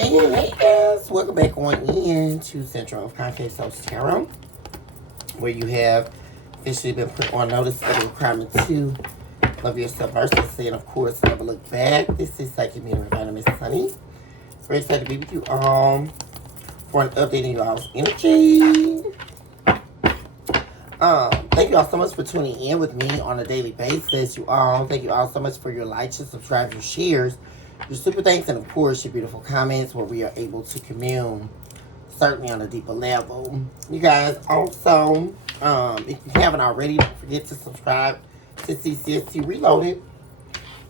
Hey guys, welcome back on in to Central of Concave Soul's Tarot, where you have officially been put on notice of the requirement to love yourself mercilessly and of course never look back. This is Psychic Medium Divine Miss Sunny. Very excited to be with you all for an updating you all's energy. Thank you all so much for tuning in with me on a daily basis. Thank you all so much for your likes, your subscribes, your shares, your super thanks, and of course your beautiful comments where we are able to commune certainly on a deeper level. You guys also, if you haven't already, don't forget to subscribe to CCST Reloaded,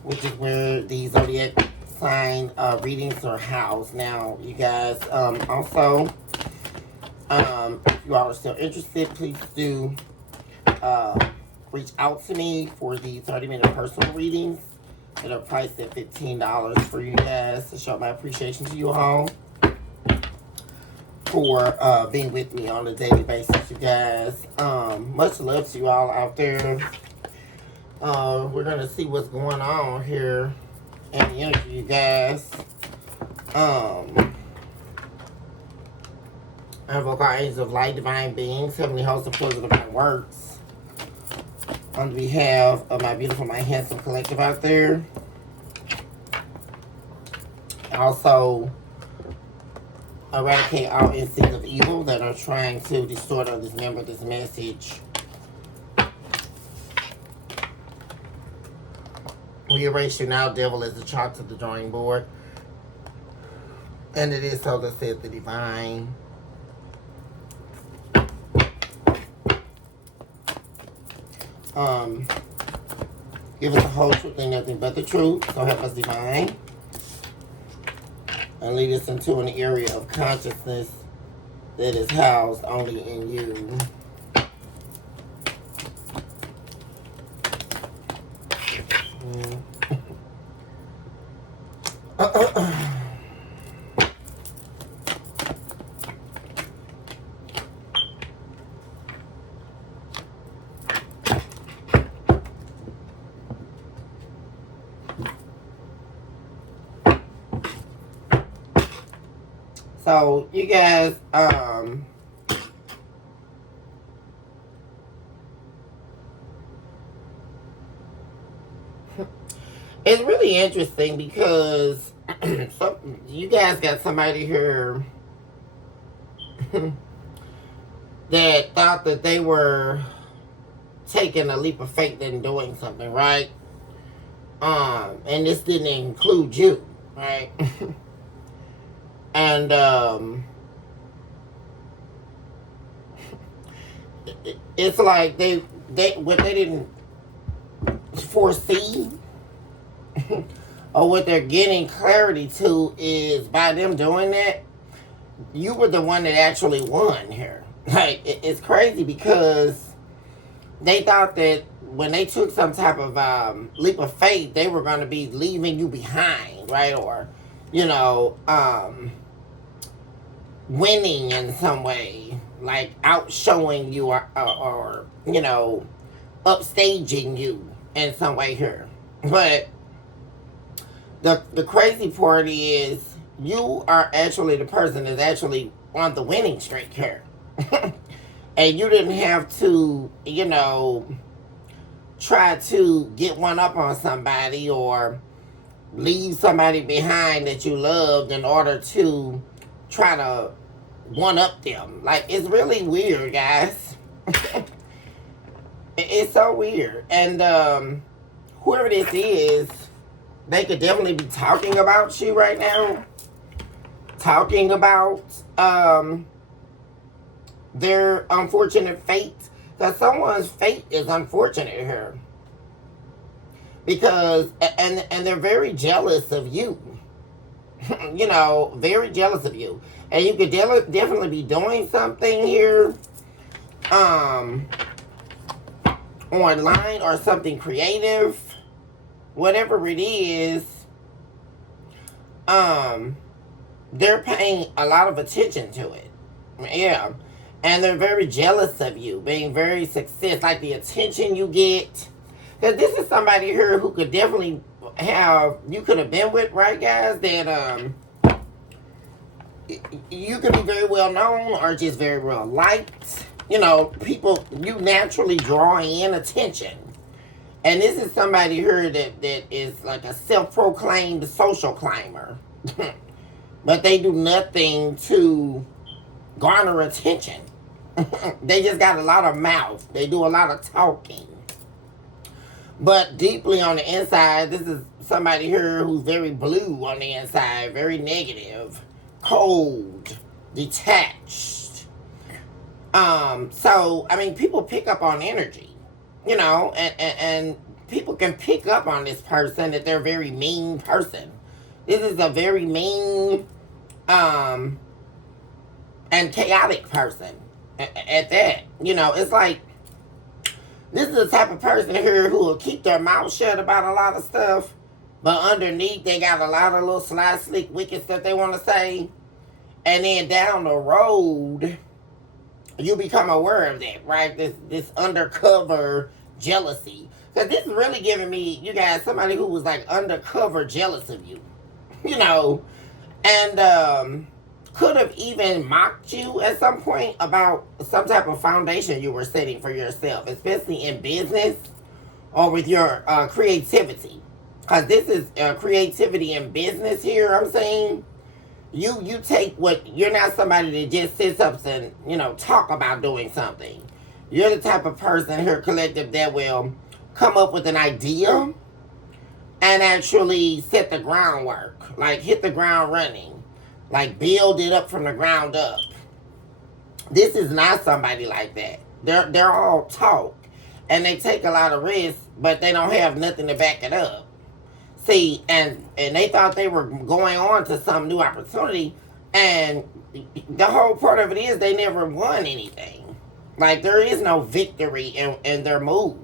which is where the zodiac sign readings are housed. Now, you guys, also, if you all are still interested, please do reach out to me for the 30-minute personal readings that are priced at $15 for you guys to show my appreciation to you all for being with me on a daily basis, you guys. Much love to you all out there. We're going to see what's going on here in the energy, you guys. I invoke our angels of light, divine beings, heavenly hosts, and pillars of divine works on behalf of my beautiful, my handsome collective out there. Also, eradicate all instincts of evil that are trying to distort or dismember this message. We erase you now, devil, as the chalk to the drawing board. And it is so that said the divine. Give us the whole truth and nothing but the truth. So help us divine. And lead us into an area of consciousness that is housed only in you. So, you guys, it's really interesting because you guys got somebody here that thought that they were taking a leap of faith and doing something, right? And this didn't include you, right? And it's like they what they didn't foresee or what they're getting clarity to is by them doing that, you were the one that actually won here. Like, it's crazy because they thought that when they took some type of leap of faith, they were going to be leaving you behind, right? Or, you know, winning in some way, like outshowing you or you know, upstaging you in some way here. But the crazy part is you are actually the person that's actually on the winning streak here. And you didn't have to, you know, try to get one up on somebody or leave somebody behind that you loved in order to try to one up them. Like, it's really weird, guys. It's so weird. And whoever this is, they could definitely be talking about you right now. Talking about their unfortunate fate. Because someone's fate is unfortunate here. Because, and they're very jealous of you. You know, very jealous of you. And you could definitely be doing something here online or something creative. Whatever it is, they're paying a lot of attention to it. Yeah. And they're very jealous of you, being very success, like the attention you get. Because this is somebody here who could definitely have, you could have been with, right, guys, that you can be very well known or just very well liked. You know, people, you naturally draw in attention. And this is somebody here that is like a self-proclaimed social climber. But they do nothing to garner attention. They just got a lot of mouth. They do a lot of talking. But deeply on the inside, this is somebody here who's very blue on the inside, very negative, cold, detached. So, I mean, people pick up on energy, you know, and people can pick up on this person that they're a very mean person. This is a very mean and chaotic person at that. You know, it's like, this is the type of person here who will keep their mouth shut about a lot of stuff, but underneath they got a lot of little sly, slick, wicked stuff they want to say. And then down the road, you become aware of that, right? This undercover jealousy. Because this is really giving me, you guys, somebody who was like undercover jealous of you. You know, and could have even mocked you at some point about some type of foundation you were setting for yourself, especially in business or with your creativity. Because this is creativity in business here, I'm saying. You take what, you're not somebody that just sits up and, you know, talk about doing something. You're the type of person here, collective, that will come up with an idea and actually set the groundwork. Like, hit the ground running. Like, build it up from the ground up. This is not somebody like that. They're all talk. And they take a lot of risks, but they don't have nothing to back it up. See, and they thought they were going on to some new opportunity, and the whole part of it is they never won anything. Like, there is no victory in their move.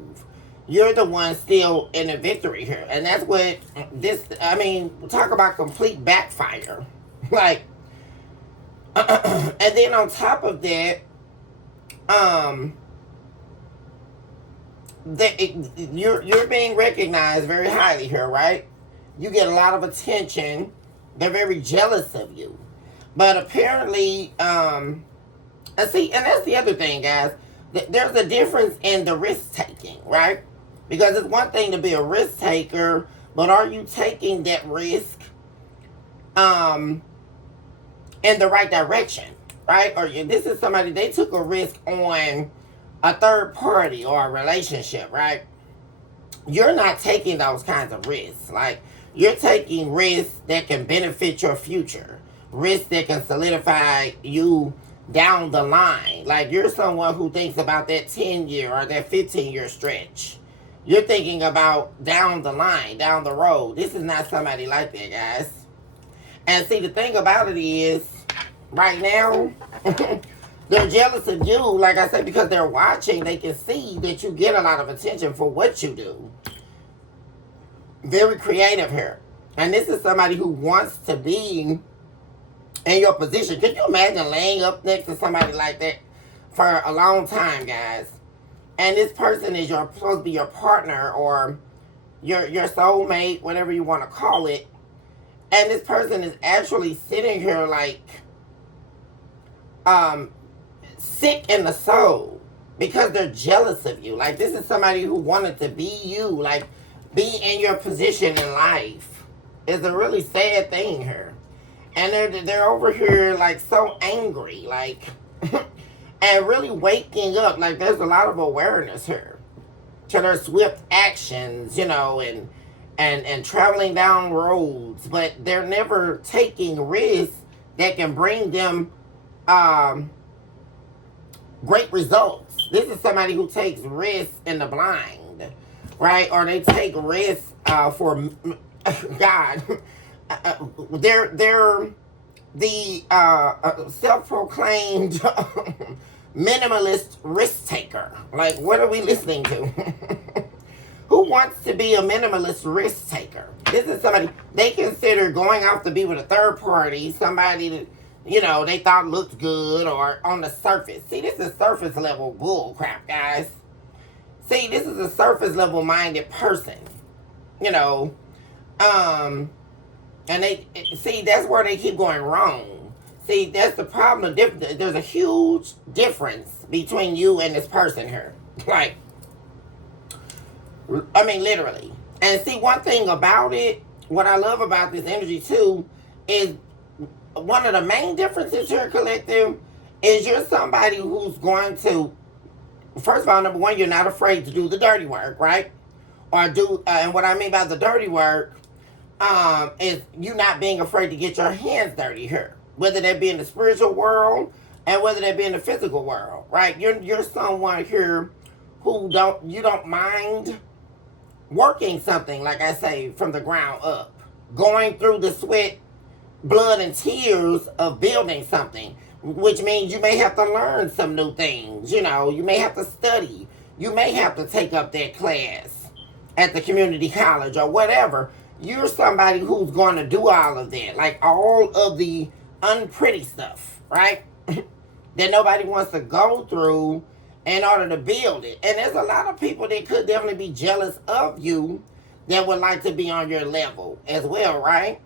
You're the one still in the victory here. And that's what this, I mean, talk about complete backfire. Like, and then on top of that, you're being recognized very highly here, right? You get a lot of attention. They're very jealous of you. But apparently, and see, and that's the other thing, guys. There's a difference in the risk taking, right? Because it's one thing to be a risk taker, but are you taking that risk in the right direction, right? Or this is somebody, they took a risk on a third party or a relationship, right? You're not taking those kinds of risks. Like, you're taking risks that can benefit your future, risks that can solidify you down the line. Like, you're someone who thinks about that 10-year or that 15-year stretch. You're thinking about down the line, down the road. This is not somebody like that, guys. And see, the thing about it is, right now, they're jealous of you, like I said, because they're watching. They can see that you get a lot of attention for what you do. Very creative here. And this is somebody who wants to be in your position. Can you imagine laying up next to somebody like that for a long time, guys? And this person is supposed to be your partner or your soulmate, whatever you want to call it. And this person is actually sitting here like sick in the soul because they're jealous of you. Like, this is somebody who wanted to be you, like be in your position in life. It's a really sad thing here. And they're over here like so angry, like and really waking up. Like, there's a lot of awareness here to their swift actions, you know, and traveling down roads, but they're never taking risks that can bring them great results. This is somebody who takes risks in the blind, right? Or they take risks for God. They're the self-proclaimed minimalist risk taker. Like, what are we listening to? Who wants to be a minimalist risk taker? This is somebody they consider going off to be with a third party, somebody that, you know, they thought looked good or on the surface. See, this is surface level bull crap, guys. See, this is a surface level minded person, you know. And they, see, that's where they keep going wrong. See, that's the problem. There's a huge difference between you and this person here. Like, I mean, literally. And see, one thing about it, what I love about this energy too, is one of the main differences here, collective, is you're somebody who's going to, first of all, number one, you're not afraid to do the dirty work, right? Or do, and what I mean by the dirty work, is you not being afraid to get your hands dirty here, whether that be in the spiritual world and whether that be in the physical world, right? You're someone here who you don't mind working something, like I say, from the ground up, going through the sweat, blood, and tears of building something, which means you may have to learn some new things. You know, you may have to study, you may have to take up that class at the community college or whatever. You're somebody who's going to do all of that, like all of the unpretty stuff, right? That nobody wants to go through in order to build it. And there's a lot of people that could definitely be jealous of you that would like to be on your level as well, right?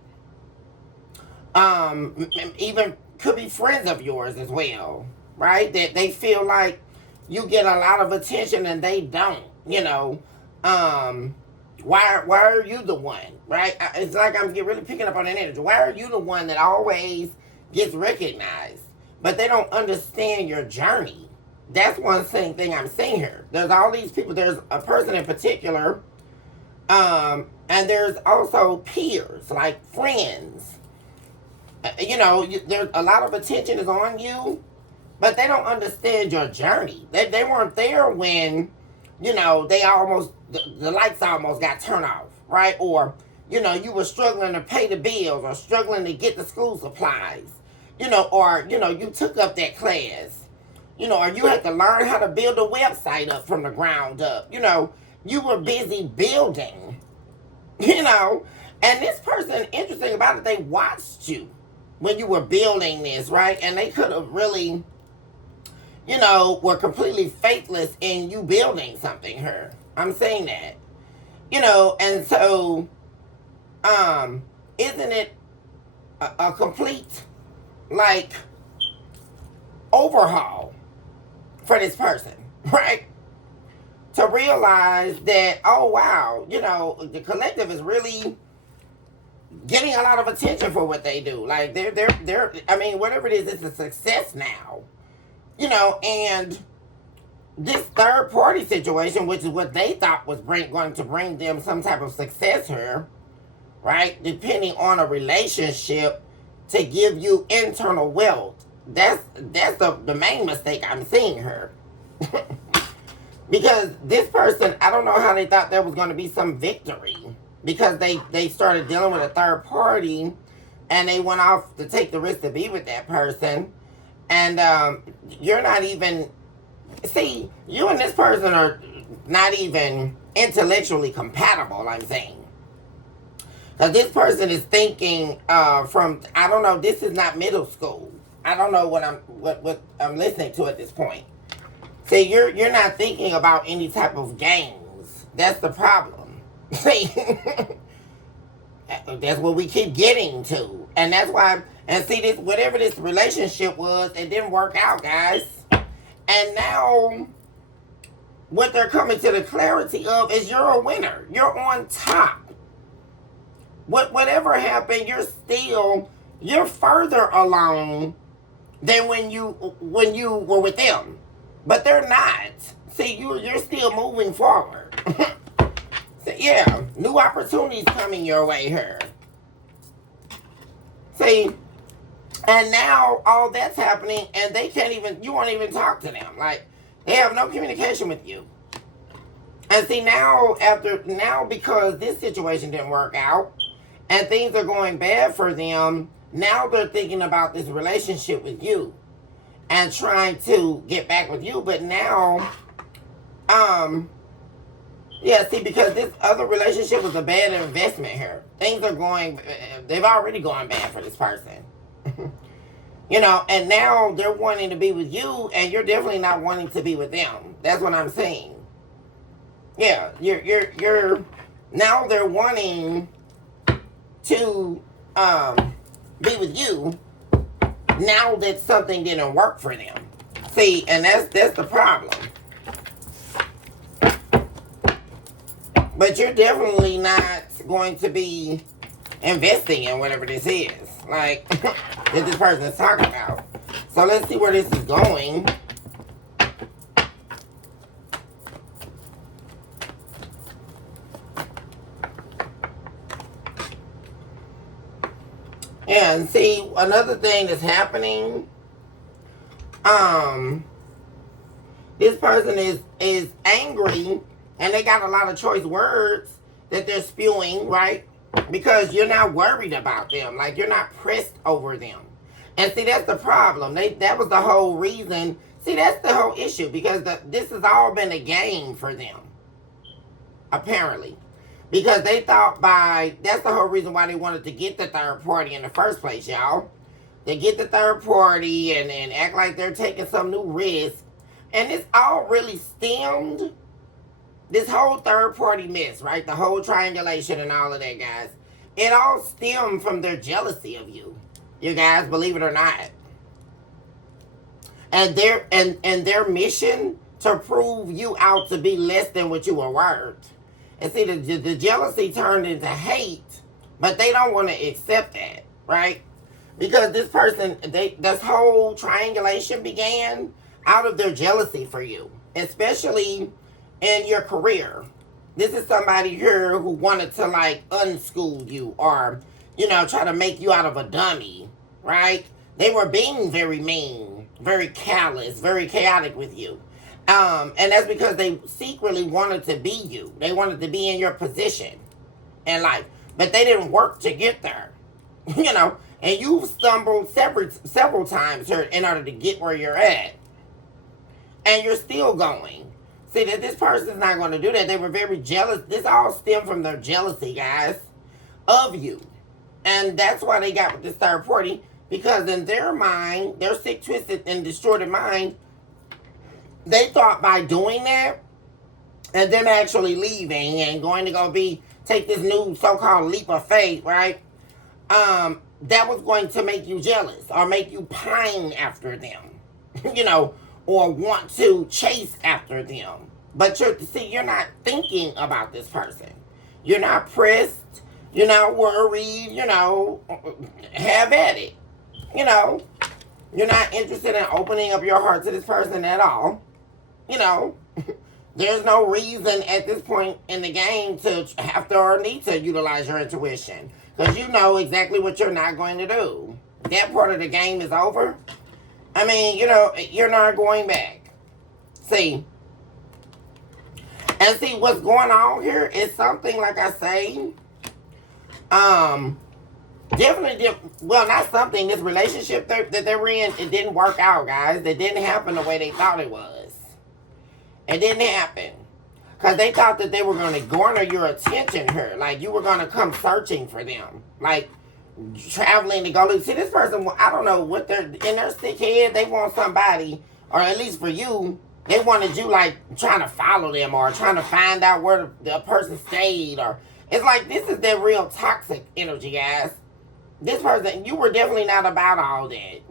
Even could be friends of yours as well, right? That they feel like you get a lot of attention and they don't, you know. Why are you the one, right? It's like I'm really picking up on that energy. Why are you the one that always gets recognized? But they don't understand your journey. That's one thing I'm seeing here. There's all these people. There's a person in particular, and there's also peers, like friends. You know, there's a lot of attention is on you, but they don't understand your journey. They weren't there when, you know, the lights almost got turned off, right? Or, you know, you were struggling to pay the bills or struggling to get the school supplies, you know, or, you know, you took up that class, you know, or you had to learn how to build a website up from the ground up. You know, you were busy building, you know, and this person, interesting about it, they watched you when you were building this, right? And they could have really, you know, were completely faithless in you building something here. I'm saying that. You know, and so, isn't it a complete, like, overhaul for this person, right? To realize that, oh, wow, you know, the collective is really getting a lot of attention for what they do. Like, they're I mean, whatever it is, it's a success now. You know, and this third party situation, which is what they thought was going to bring them some type of success here, right? Depending on a relationship to give you internal wealth. That's the main mistake I'm seeing here. Because this person, I don't know how they thought there was going to be some victory. Because they started dealing with a third party and they went off to take the risk to be with that person. And you're not even, see, you and this person are not even intellectually compatible, I'm saying. Because this person is thinking from, I don't know, this is not middle school. I don't know what I'm listening to at this point. See, you're not thinking about any type of games. That's the problem. See, that's what we keep getting to. And that's why, and see, this, whatever this relationship was, it didn't work out, guys. And now, what they're coming to the clarity of is you're a winner. You're on top. Whatever happened, you're further along than when you were with them. But they're not. See, you're still moving forward. So, yeah, new opportunities coming your way here. See, and now all that's happening, and you won't even talk to them. Like, they have no communication with you. And see, now because this situation didn't work out, and things are going bad for them, now they're thinking about this relationship with you, and trying to get back with you, but now, yeah, see, because this other relationship was a bad investment here. They've already gone bad for this person. You know, and now they're wanting to be with you, and you're definitely not wanting to be with them. That's what I'm saying. Yeah, you're now they're wanting to be with you, now that something didn't work for them. See, and that's the problem. But you're definitely not going to be investing in whatever this is, like, that this person is talking about. So let's see where this is going. Yeah, and see, another thing that's happening, this person is angry, and they got a lot of choice words that they're spewing, right? Because you're not worried about them. Like, you're not pressed over them. And see, that's the problem. That was the whole reason. See, that's the whole issue. Because this has all been a game for them. Apparently. Because they thought that's the whole reason why they wanted to get the third party in the first place, y'all. They get the third party and act like they're taking some new risk. And it's all really stemmed, this whole third party mess, right? The whole triangulation and all of that, guys. It all stemmed from their jealousy of you. You guys, believe it or not. And their mission to prove you out to be less than what you were worth. And see, the jealousy turned into hate, but they don't want to accept that, right? Because this person, this whole triangulation began out of their jealousy for you, especially in your career. This is somebody here who wanted to, like, unschool you or, try to make you out of a dummy, right? They were being very mean, very callous, very chaotic with you. And that's because they secretly wanted to be you. They wanted to be in your position in life. But they didn't work to get there. And you've stumbled several times here in order to get where you're at. And you're still going. See, that this person's not going to do that. They were very jealous. This all stemmed from their jealousy, guys, of you. And that's why they got with this third party. Because in their mind, their sick, twisted, and distorted mind, they thought by doing that, and them actually leaving and going to take this new so-called leap of faith, right? That was going to make you jealous or make you pine after them, or want to chase after them. But you're not thinking about this person. You're not pressed. You're not worried. Have at it. You're not interested in opening up your heart to this person at all. There's no reason at this point in the game to have to or need to utilize your intuition. Because you know exactly what you're not going to do. That part of the game is over. I mean, you're not going back. See? And see, what's going on here is something, like I say, definitely, well, not something, this relationship that they're in, it didn't work out, guys. It didn't happen the way they thought it was. It didn't happen. Because they thought that they were going to garner your attention here. Like, you were going to come searching for them. Like, traveling to go. See, this person, I don't know what in their sick head, they want somebody, or at least for you, they wanted you, like, trying to follow them or trying to find out where the person stayed. Or it's like, this is their real toxic energy, guys. This person, you were definitely not about all that.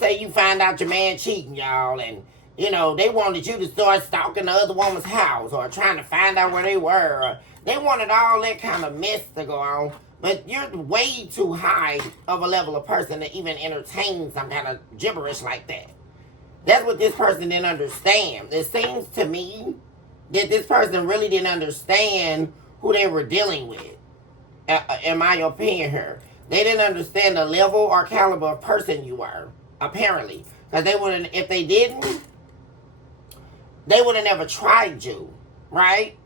Say you find out your man cheating, y'all, and they wanted you to start stalking the other woman's house or trying to find out where they were. Or they wanted all that kind of mess to go on. But you're way too high of a level of person to even entertain some kind of gibberish like that. That's what this person didn't understand. It seems to me that this person really didn't understand who they were dealing with, in my opinion here. They didn't understand the level or caliber of person you were, apparently. Because they wouldn't, if they didn't, they would have never tried you, right?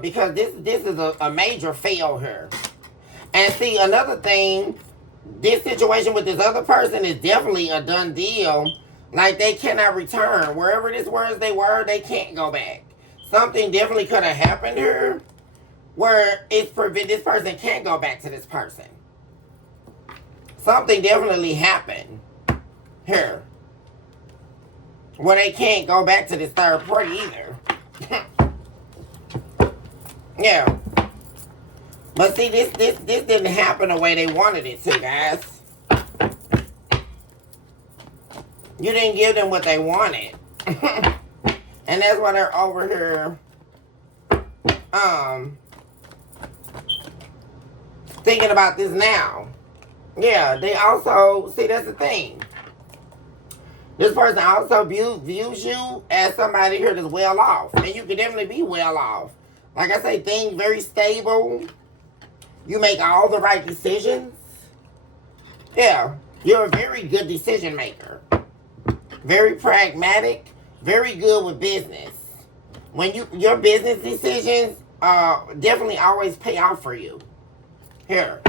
Because this is a major fail here. And see, another thing, this situation with this other person is definitely a done deal. Like, they cannot return. Wherever this was they were, they can't go back. Something definitely could have happened here where this person can't go back to this person. Something definitely happened here where they can't go back to this third party either. Yeah. But see, this didn't happen the way they wanted it to, guys. You didn't give them what they wanted. And that's why they're over here thinking about this now. Yeah, they also, see, that's the thing. This person also views you as somebody here that's well off. And you can definitely be well off. Like I say, things very stable. You make all the right decisions. Yeah, you're a very good decision maker. Very pragmatic. Very good with business. When your business decisions definitely always pay off for you. Here.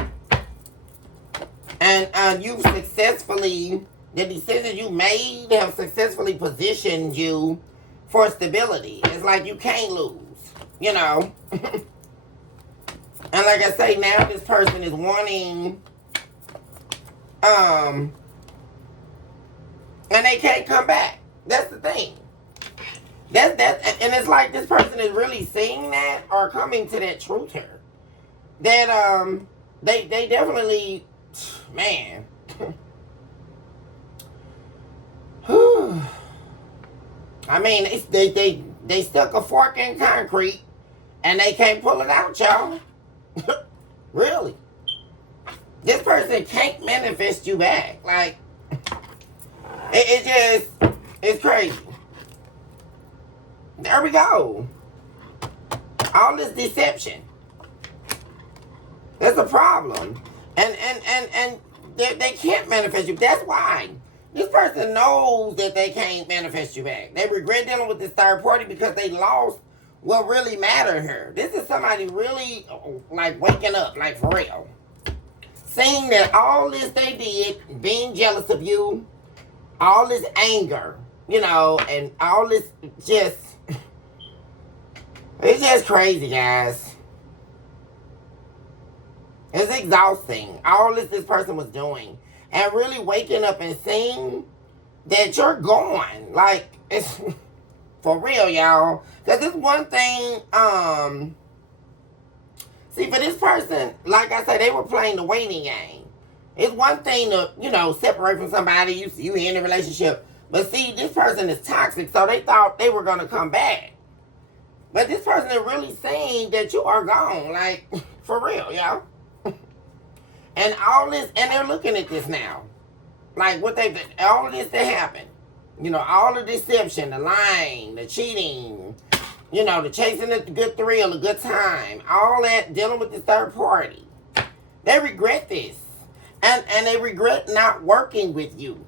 And you've successfully, the decisions you made have successfully positioned you for stability. It's like you can't lose, you know. And like I say, now this person is wanting, and they can't come back. That's the thing. And it's like this person is really seeing that or coming to that truth here. That they definitely, man. I mean, they stuck a fork in concrete and they can't pull it out, y'all. Really. This person can't manifest you back. Like, it's crazy. There we go. All this deception. That's a problem. And they can't manifest you. That's why. This person knows that they can't manifest you back. They regret dealing with this third party because they lost what really mattered here. This is somebody really, like, waking up, like, for real. Seeing that all this they did, being jealous of you, all this anger, you know, and all this just, it's just crazy, guys. It's exhausting. All this person was doing. And really waking up and seeing that you're gone. Like, it's for real, y'all. Because it's one thing, see, for this person, like I said, they were playing the waiting game. It's one thing to, you know, separate from somebody, you in a relationship. But see, this person is toxic, so they thought they were going to come back. But this person is really saying that you are gone. Like, for real, y'all. And all this, and they're looking at this now. Like, all of this that happened. You know, all the deception, the lying, the cheating, you know, the chasing the good thrill, the good time, all that, dealing with the third party. They regret this. And they regret not working with you.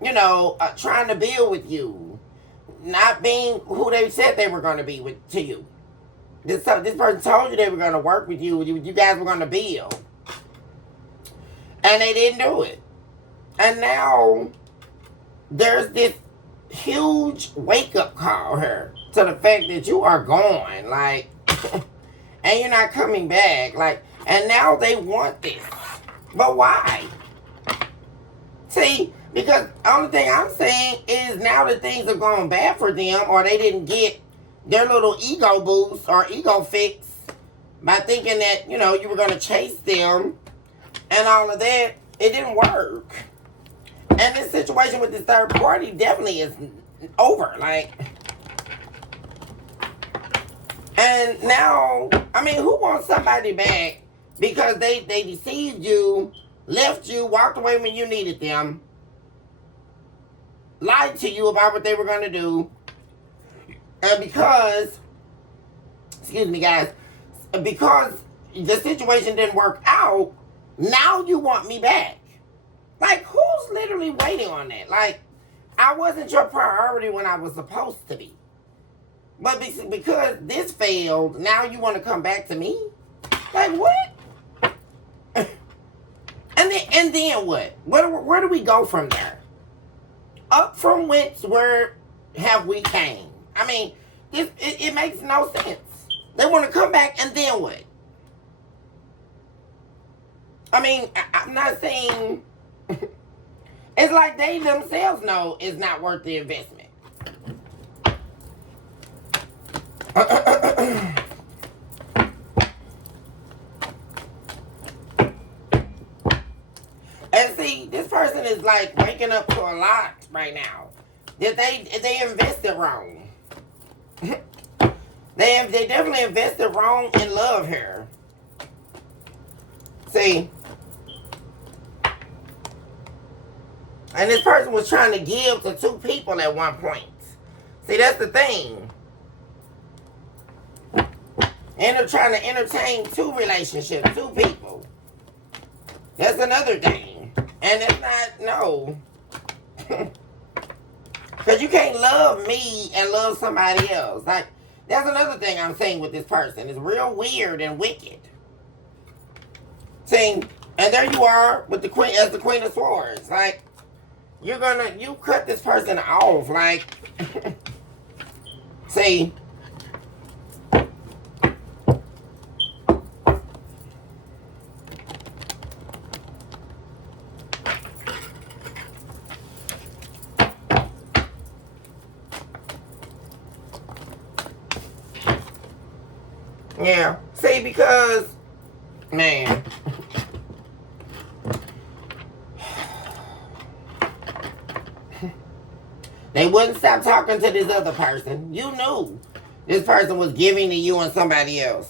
You know, trying to build with you. Not being who they said they were going to be to you. This person told you they were going to work with you. You guys were going to build. And they didn't do it. And now there's this huge wake-up call here to the fact that you are gone. Like, and you're not coming back. Like, and now they want this. But why? See, because the only thing I'm saying is now that things are going bad for them, or they didn't get their little ego boost or ego fix by thinking that, you know, you were going to chase them and all of that, it didn't work. And this situation with this third party definitely is over. Like, and now, I mean, who wants somebody back because they deceived you, left you, walked away when you needed them, lied to you about what they were going to do, and because, excuse me guys, because the situation didn't work out, now you want me back. Like, who's literally waiting on that? Like, I wasn't your priority when I was supposed to be. But because this failed, now you want to come back to me? Like, what? And then what? Where do we go from there? Up from whence, where have we came? I mean, it makes no sense. They want to come back, and then what? I mean, I'm not saying... It's like they themselves know it's not worth the investment. And see, this person is like waking up to a lot right now. That they invested wrong. they definitely invested wrong in love here. See, and this person was trying to give to two people at one point. See, that's the thing. And they're trying to entertain two relationships, two people. That's another thing. And it's not, no. Because you can't love me and love somebody else. Like, that's another thing I'm saying with this person. It's real weird and wicked. See, and there you are with the queen, as the Queen of Swords. Like, you cut this person off. Like, see, yeah. See, because, man. They wouldn't stop talking to this other person. You knew this person was giving to you and somebody else.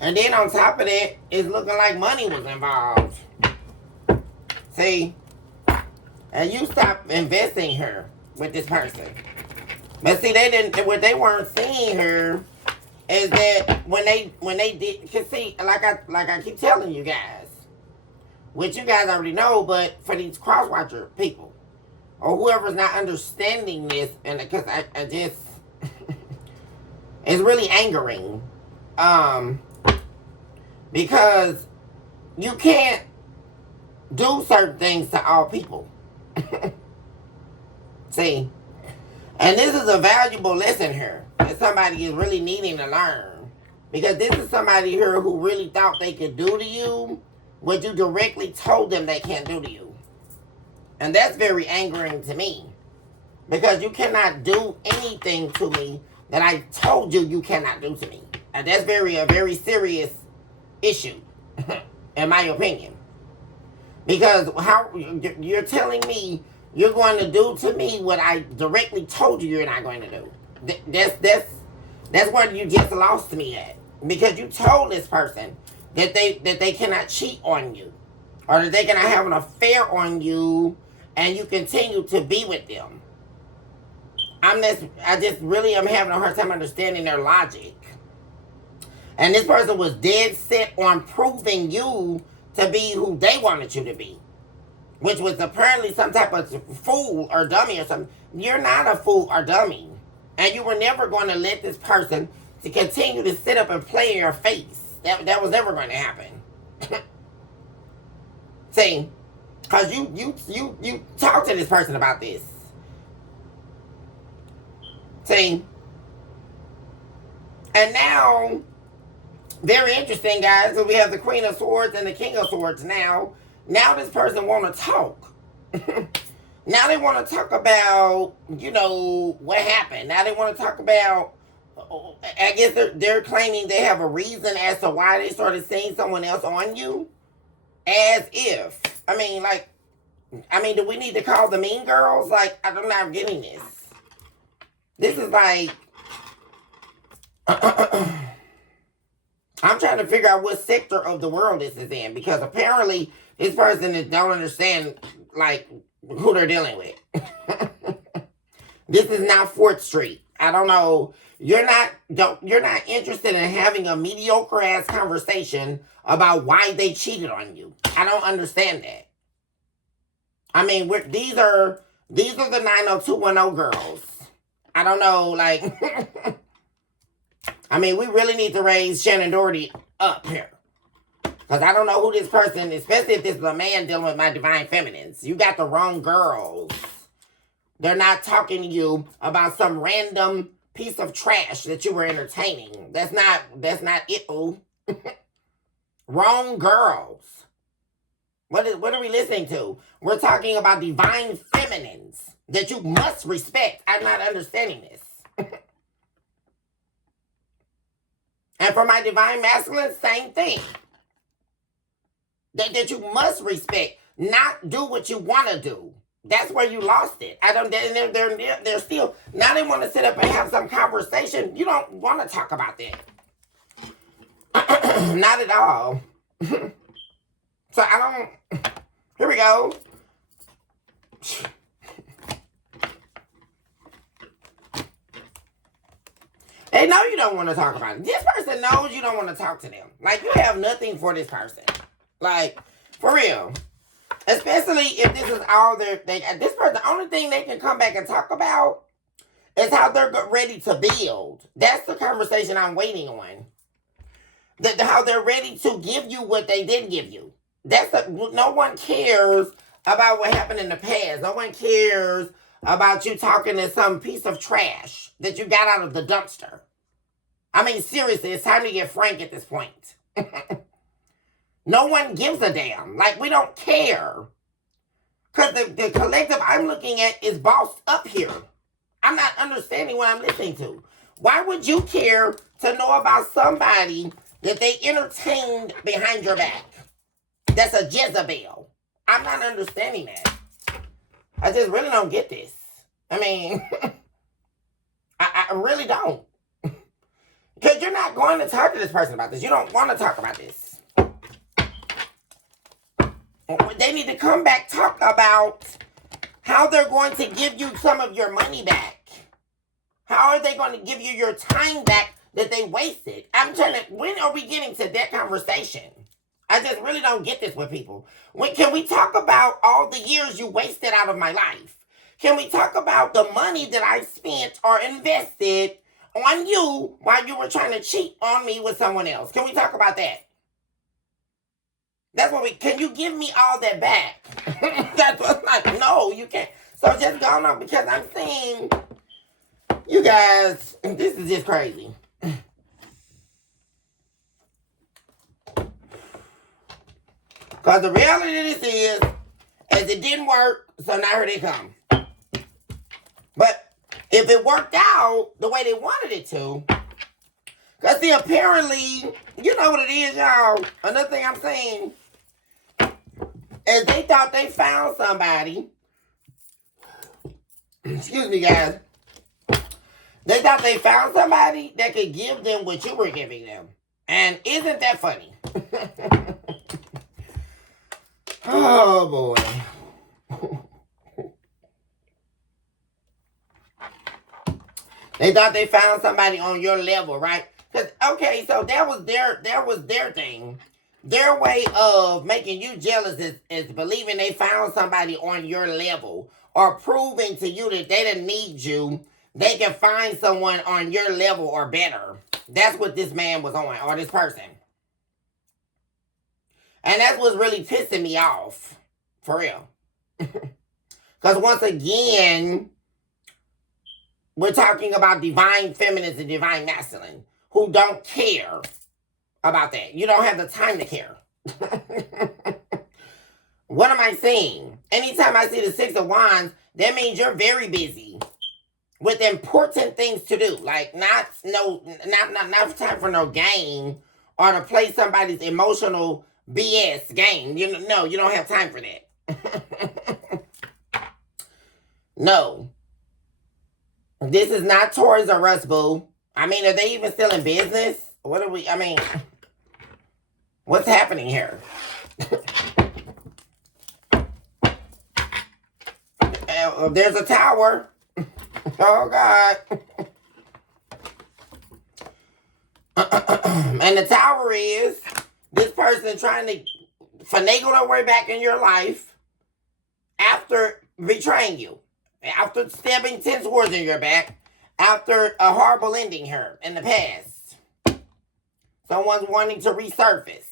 And then on top of that, it's looking like money was involved. See? And you stopped investing her with this person. But see, what they weren't seeing her is that when they did, cause see, like I keep telling you guys, which you guys already know, but for these cross-watcher people, or whoever's not understanding this, and because I just, it's really angering, because you can't do certain things to all people. See, and this is a valuable lesson here that somebody is really needing to learn, because this is somebody here who really thought they could do to you what you directly told them they can't do to you. And that's very angering to me, because you cannot do anything to me that I told you you cannot do to me. And that's a very serious issue, in my opinion. Because how you're telling me you're going to do to me what I directly told you you're not going to do. That's where you just lost me at. Because you told this person that they cannot cheat on you, or that they cannot have an affair on you, and you continue to be with them. I just really am having a hard time understanding their logic. And this person was dead set on proving you to be who they wanted you to be, which was apparently some type of fool or dummy or something. You're not a fool or dummy. And you were never going to let this person to continue to sit up and play in your face. That was never going to happen. See? Because you talk to this person about this. See? And now, very interesting, guys. So we have the Queen of Swords and the King of Swords now. Now this person want to talk. Now they want to talk about, what happened. Now they want to talk about, I guess they're claiming they have a reason as to why they started seeing someone else on you. As if. Do we need to call the mean girls? Like, I'm not getting this. This is like, I'm trying to figure out what sector of the world this is in, because apparently this person don't understand, like, who they're dealing with. This is not 4th Street. I don't know. You're not interested in having a mediocre ass conversation about why they cheated on you. I don't understand that. These are the 90210 girls. I don't know, like, we really need to raise Shannon Doherty up here. Because I don't know who this person, especially if this is a man dealing with my divine feminines. You got the wrong girls. They're not talking to you about some random piece of trash that you were entertaining. That's not it, ooh. Wrong girls. What are we listening to? We're talking about divine feminines that you must respect. I'm not understanding this. And for my divine masculine, same thing. That you must respect. not do what you want to do. That's where you lost it. I don't. They're still now. They want to sit up and have some conversation. You don't want to talk about that. Not at all. So I don't. Here we go. They know you don't want to talk about it. This person knows you don't want to talk to them. Like, you have nothing for this person. Like, for real. Especially if this is all this person, the only thing they can come back and talk about is how they're ready to build. That's the conversation I'm waiting on. How they're ready to give you what they didn't give you. No one cares about what happened in the past. No one cares about you talking to some piece of trash that you got out of the dumpster. I mean, seriously, it's time to get frank at this point. No one gives a damn. Like, we don't care. Because the collective I'm looking at is bossed up here. I'm not understanding what I'm listening to. Why would you care to know about somebody that they entertained behind your back? That's a Jezebel. I'm not understanding that. I just really don't get this. I mean, I really don't. Because you're not going to talk to this person about this. You don't want to talk about this. They need to come back, talk about how they're going to give you some of your money back. How are they going to give you your time back that they wasted? When are we getting to that conversation? I just really don't get this with people. Can we talk about all the years you wasted out of my life? Can we talk about the money that I spent or invested on you while you were trying to cheat on me with someone else? Can we talk about that? That's what can you give me all that back? That's what's like, no, you can't. So just go on, because I'm saying, you guys, this is just crazy. Because the reality of this is it didn't work, so now here they come. But if it worked out the way they wanted it to, because see, apparently, you know what it is, y'all. Another thing I'm saying is they thought they found somebody. Excuse me, guys. They thought they found somebody that could give them what you were giving them. And isn't that funny? Oh, boy. They thought they found somebody on your level, right? Because, okay, so that was their thing. Their way of making you jealous is believing they found somebody on your level, or proving to you that they didn't need you. They can find someone on your level or better. That's what this man was on, or this person. And that's what's really pissing me off. For real. Because once again, we're talking about divine feminines and divine masculine who don't care about that. You don't have the time to care. What am I saying? Anytime I see the Six of Wands, that means you're very busy with important things to do. Like not time for no game or to play somebody's emotional BS game. You don't have time for that. No. This is not Toys R Us, boo. I mean, are they even still in business? What's happening here? There's a tower. Oh, God. And the tower is this person trying to finagle their way back in your life after betraying you, after stabbing 10 swords in your back, after a horrible ending here in the past. Someone's wanting to resurface.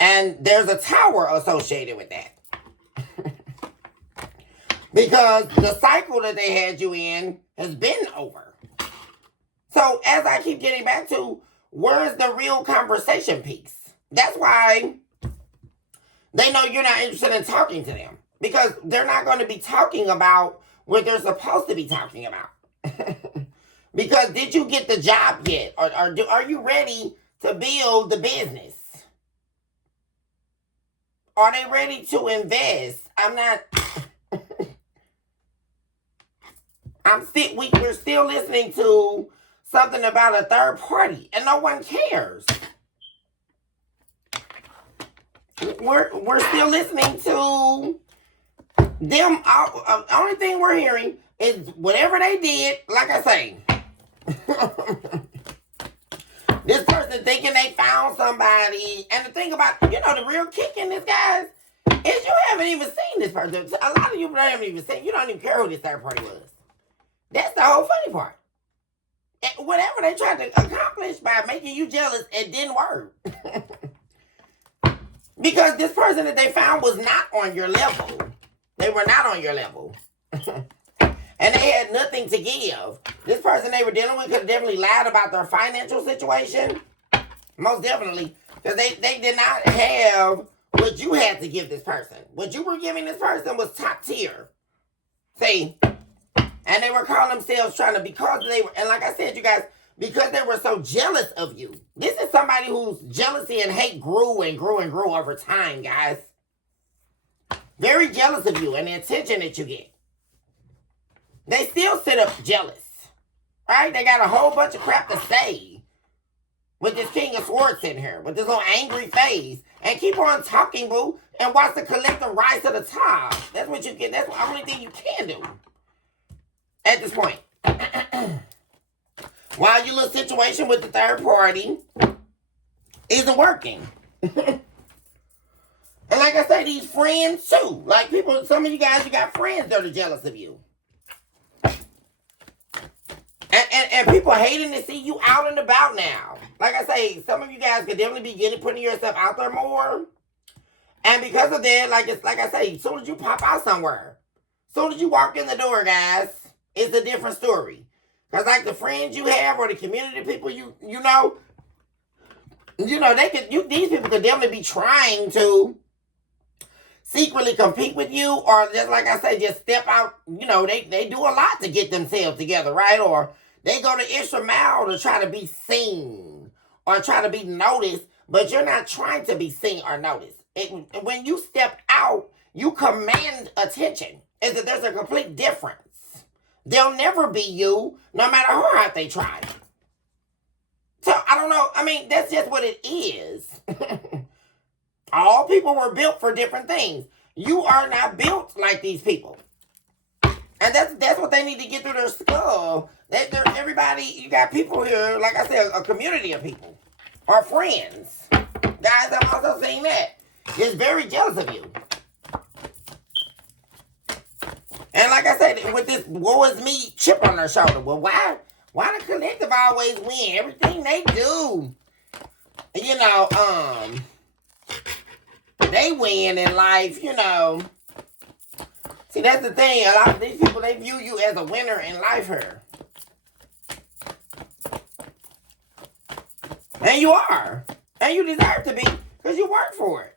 And there's a tower associated with that. Because the cycle that they had you in has been over. So as I keep getting back to, where's the real conversation piece? That's why they know you're not interested in talking to them. Because they're not going to be talking about what they're supposed to be talking about. Because did you get the job yet? Or are you ready to build the business? Are they ready to invest? We're still listening to something about a third party, and no one cares. We're still listening to them. Only thing we're hearing is whatever they did. Like I say, this person thinking they found somebody, and the thing about the real kick in this, guys, is you haven't even seen this person. A lot of you haven't even seen. You don't even care who this third party was. That's the whole funny part. And whatever they tried to accomplish by making you jealous, it didn't work. Because this person that they found was not on your level. They were not on your level. And they had nothing to give. This person they were dealing with could have definitely lied about their financial situation. Most definitely. Because they did not have what you had to give this person. What you were giving this person was top tier. See? And they were calling themselves and like I said, you guys, because they were so jealous of you. This is somebody whose jealousy and hate grew and grew and grew over time, guys. Very jealous of you and the attention that you get. They still sit up jealous. Right? They got a whole bunch of crap to say. With this King of Swords in here. With this little angry face. And keep on talking, boo. And watch the collective rise to the top. That's what you get. That's the only thing you can do. At this point. While your little situation with the third party isn't working. And like I say, these friends too. Like people, some of you guys, you got friends that are jealous of you. And people hating to see you out and about now. Like I say, some of you guys could definitely be putting yourself out there more. And because of that, like I say, as soon as you pop out somewhere, as soon as you walk in the door, guys, it's a different story. Because like the friends you have or the community people you know, these people could definitely be trying to secretly compete with you, or just like I say, just step out. They do a lot to get themselves together, right? Or they go the extra mile to try to be seen or try to be noticed, but you're not trying to be seen or noticed. When you step out, you command attention. There's a complete difference. They'll never be you, no matter how hard they try. So, I don't know. I mean, that's just what it is. All people were built for different things. You are not built like these people. And that's what they need to get through their skull. Everybody, you got people here, like I said, a community of people. Or friends. Guys, I've also seen that. Just very jealous of you. And like I said, with this woe is me chip on their shoulder. Well, why the collective always win? Everything they do, they win in life, See, that's the thing. A lot of these people, they view you as a winner in life here. And you are. And you deserve to be, because you work for it.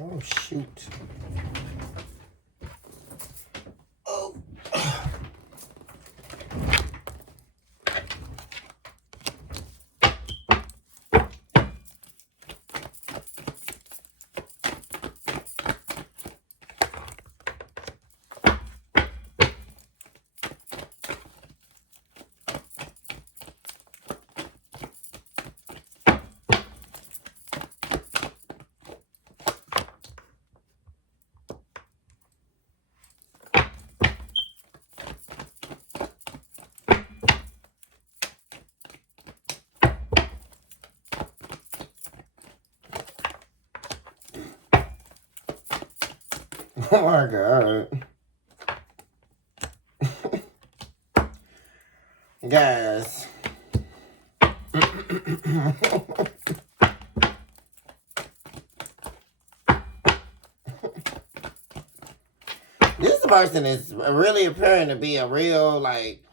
Oh, shoot. Oh. Oh my God. Guys. This person is really appearing to be a real, like,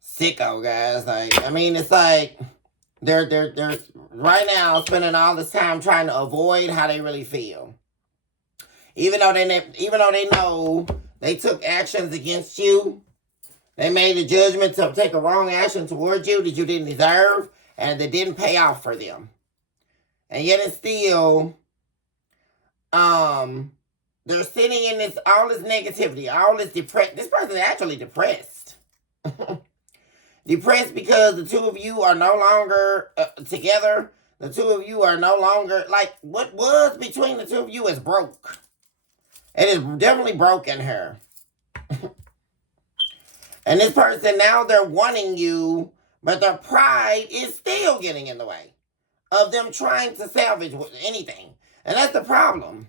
sicko, guys. Like, I mean, it's like they're right now spending all this time trying to avoid how they really feel. Even though they know they took actions against you, they made a judgment to take a wrong action towards you that you didn't deserve, and that didn't pay off for them. And yet it's still, they're sitting in all this negativity, all this depression. This person is actually depressed. Depressed because the two of you are no longer together. The two of you are no longer, like, what was between the two of you is broke. It is definitely broken her. And this person, now they're wanting you, but their pride is still getting in the way of them trying to salvage anything. And that's the problem.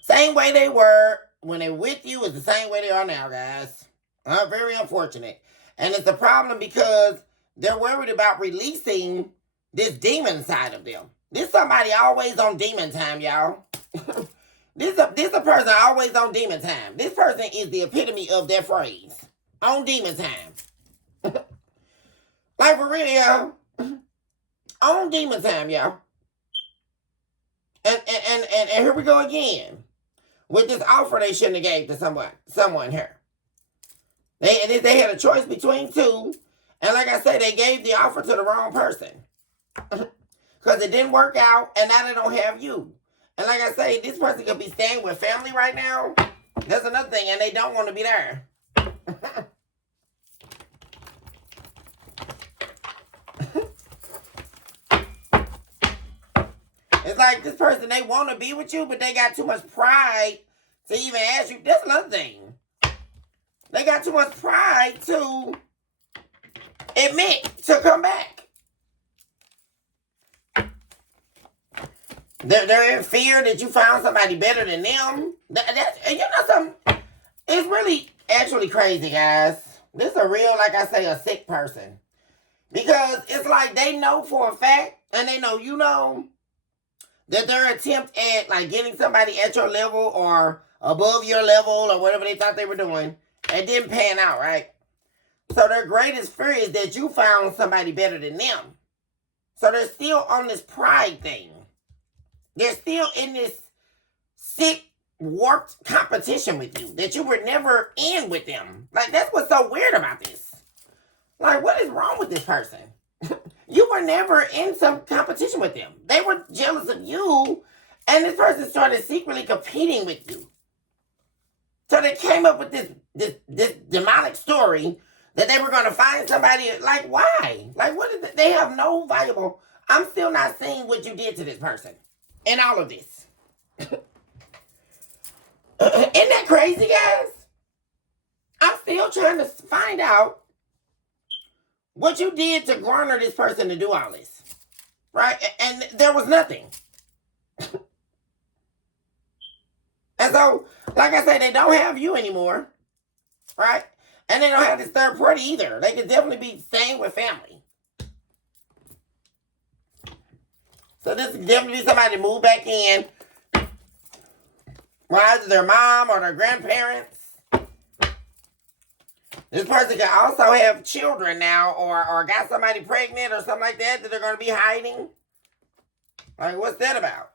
Same way they were when they were with you is the same way they are now, guys. Very unfortunate. And it's a problem because they're worried about releasing this demon side of them. This somebody always on demon time, y'all. This a person always on demon time. This person is the epitome of that phrase. On demon time. Like, for real, y'all. On demon time, y'all. And here we go again. With this offer they shouldn't have gave to someone here. They had a choice between two. And like I said, they gave the offer to the wrong person. Because it didn't work out, and now they don't have you. And like I say, this person could be staying with family right now. That's another thing, and they don't want to be there. It's like this person, they want to be with you, but they got too much pride to even ask you. That's another thing. They got too much pride to admit to come back. They're in fear that you found somebody better than them. You know something? It's really actually crazy, guys. This is a real, like I say, a sick person. Because it's like they know for a fact, and they know you know, that their attempt at like getting somebody at your level or above your level or whatever they thought they were doing, it didn't pan out, right? So their greatest fear is that you found somebody better than them. So they're still on this pride thing. They're still in this sick, warped competition with you that you were never in with them. Like, that's what's so weird about this. Like, what is wrong with this person? You were never in some competition with them. They were jealous of you, and this person started secretly competing with you. So they came up with this demonic story that they were going to find somebody. Like, why? Like, what is it? They have no valuable. I'm still not seeing what you did to this person in all of this. Isn't that crazy, guys? I'm still trying to find out what you did to garner this person to do all this. Right? And there was nothing. And so, like I said, they don't have you anymore. Right? And they don't have this third party either. They could definitely be staying with family. So this could definitely be somebody to move back in. Either their mom or their grandparents. This person can also have children now or got somebody pregnant or something like that they're going to be hiding. Like, what's that about?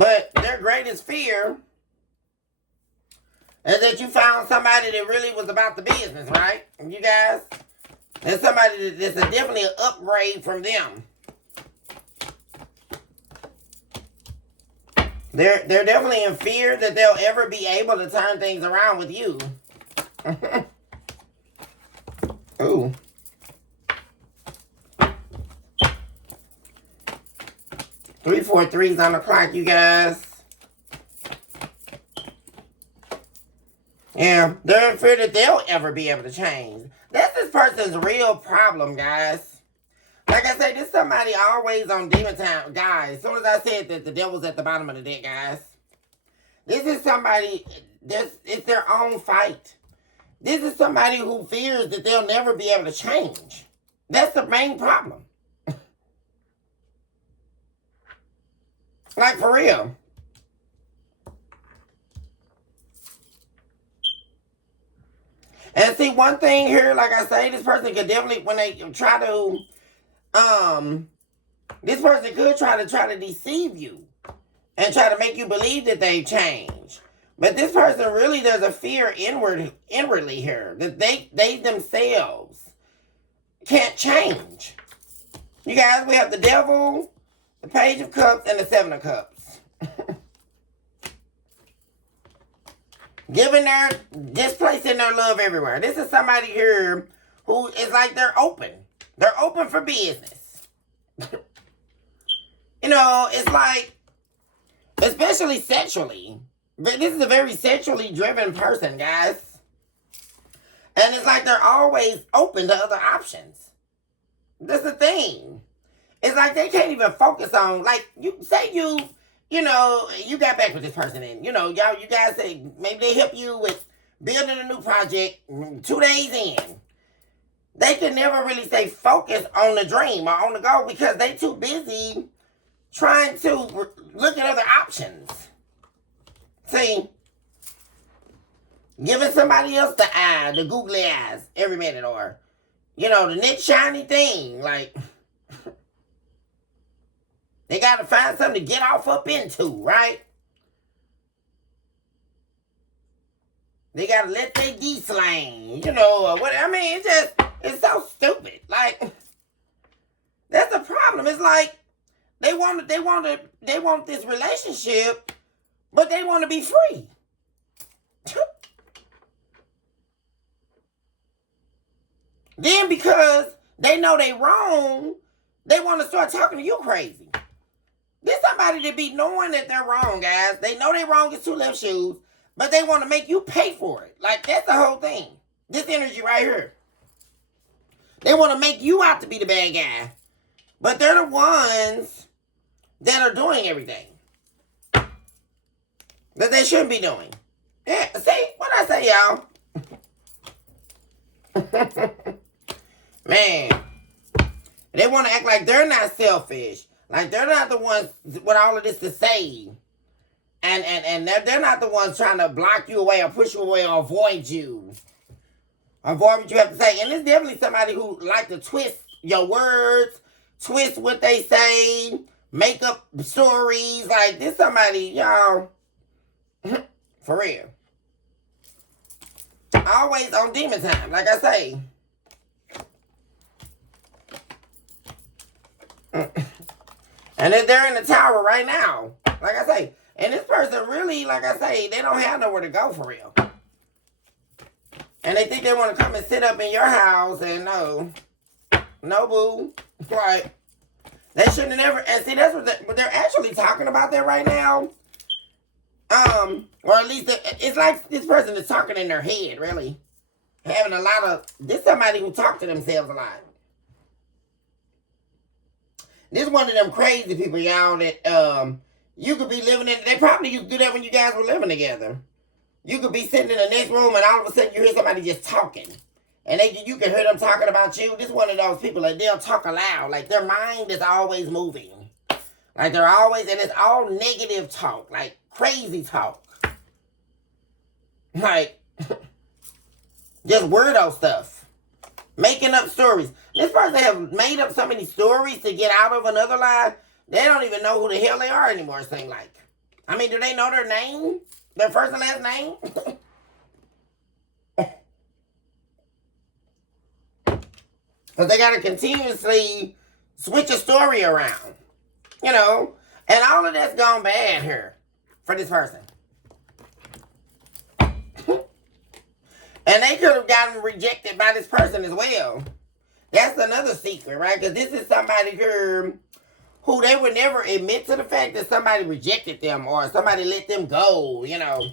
But their greatest fear is that you found somebody that really was about the business, right? You guys? There's somebody that's definitely an upgrade from them. They're definitely in fear that they'll ever be able to turn things around with you. Ooh. Three, 4, 3's on the clock, you guys. Yeah, they're in fear that they'll ever be able to change. That's this person's real problem, guys. Like I said, this somebody always on demon time. Guys, as soon as I said that the devil's at the bottom of the deck, guys. This is somebody, it's their own fight. This is somebody who fears that they'll never be able to change. That's the main problem. Like, for real. And see, one thing here, like I say, this person could definitely, when they try to, this person could try to deceive you and try to make you believe that they've changed. But this person really, there's a fear inwardly here that they themselves can't change. You guys, we have the devil, the Page of Cups, and the Seven of Cups. Displacing their love everywhere. This is somebody here who is like they're open. They're open for business. You know, it's like, especially sexually. This is a very sexually driven person, guys. And it's like they're always open to other options. That's the thing. It's like they can't even focus on, like, you know, you got back with this person and, you know, you guys say, maybe they help you with building a new project 2 days in. They can never really stay focused on the dream or on the goal because they too busy trying to look at other options. See, giving somebody else the eye, the googly eyes every minute, or, you know, the next shiny thing, like, they got to find something to get off up into, right? They got to let their D slang, you know, or what. I mean, it's so stupid. Like, that's the problem. It's like they want this relationship, but they want to be free. Then because they know they wrong, they want to start talking to you crazy. There's somebody that be knowing that they're wrong, guys. They know they're wrong as 2 left shoes, but they want to make you pay for it. Like, that's the whole thing. This energy right here. They want to make you out to be the bad guy. But they're the ones that are doing everything that they shouldn't be doing. Yeah, see? What I say, y'all? Man. They want to act like they're not selfish. Like, they're not the ones with all of this to say. And they're not the ones trying to block you away or push you away or avoid you. Avoid what you have to say. And it's definitely somebody who like to twist your words, twist what they say, make up stories. Like, this somebody, y'all, for real. Always on demon time, like I say. And then they're in the tower right now, like I say. And this person really, like I say, they don't have nowhere to go for real. And they think they want to come and sit up in your house and no boo. Like, they shouldn't have never, and see, that's what they're actually talking about there right now. Or at least, it's like this person is talking in their head, really. Having a lot of, this somebody who talk to themselves a lot. This is one of them crazy people, y'all, that you could be living in. They probably used to do that when you guys were living together. You could be sitting in the next room and all of a sudden you hear somebody just talking. And you can hear them talking about you. This is one of those people that they'll talk aloud. Like, their mind is always moving. Like, they're always, and it's all negative talk. Like, crazy talk. Like, just weirdo stuff. Making up stories. This person have made up so many stories to get out of another lie. They don't even know who the hell they are anymore, it seems like. I mean, do they know their name? Their first and last name? Because they got to continuously switch a story around. You know? And all of that's gone bad here for this person. And they could have gotten rejected by this person as well. That's another secret, right? Because this is somebody here who they would never admit to the fact that somebody rejected them or somebody let them go, you know.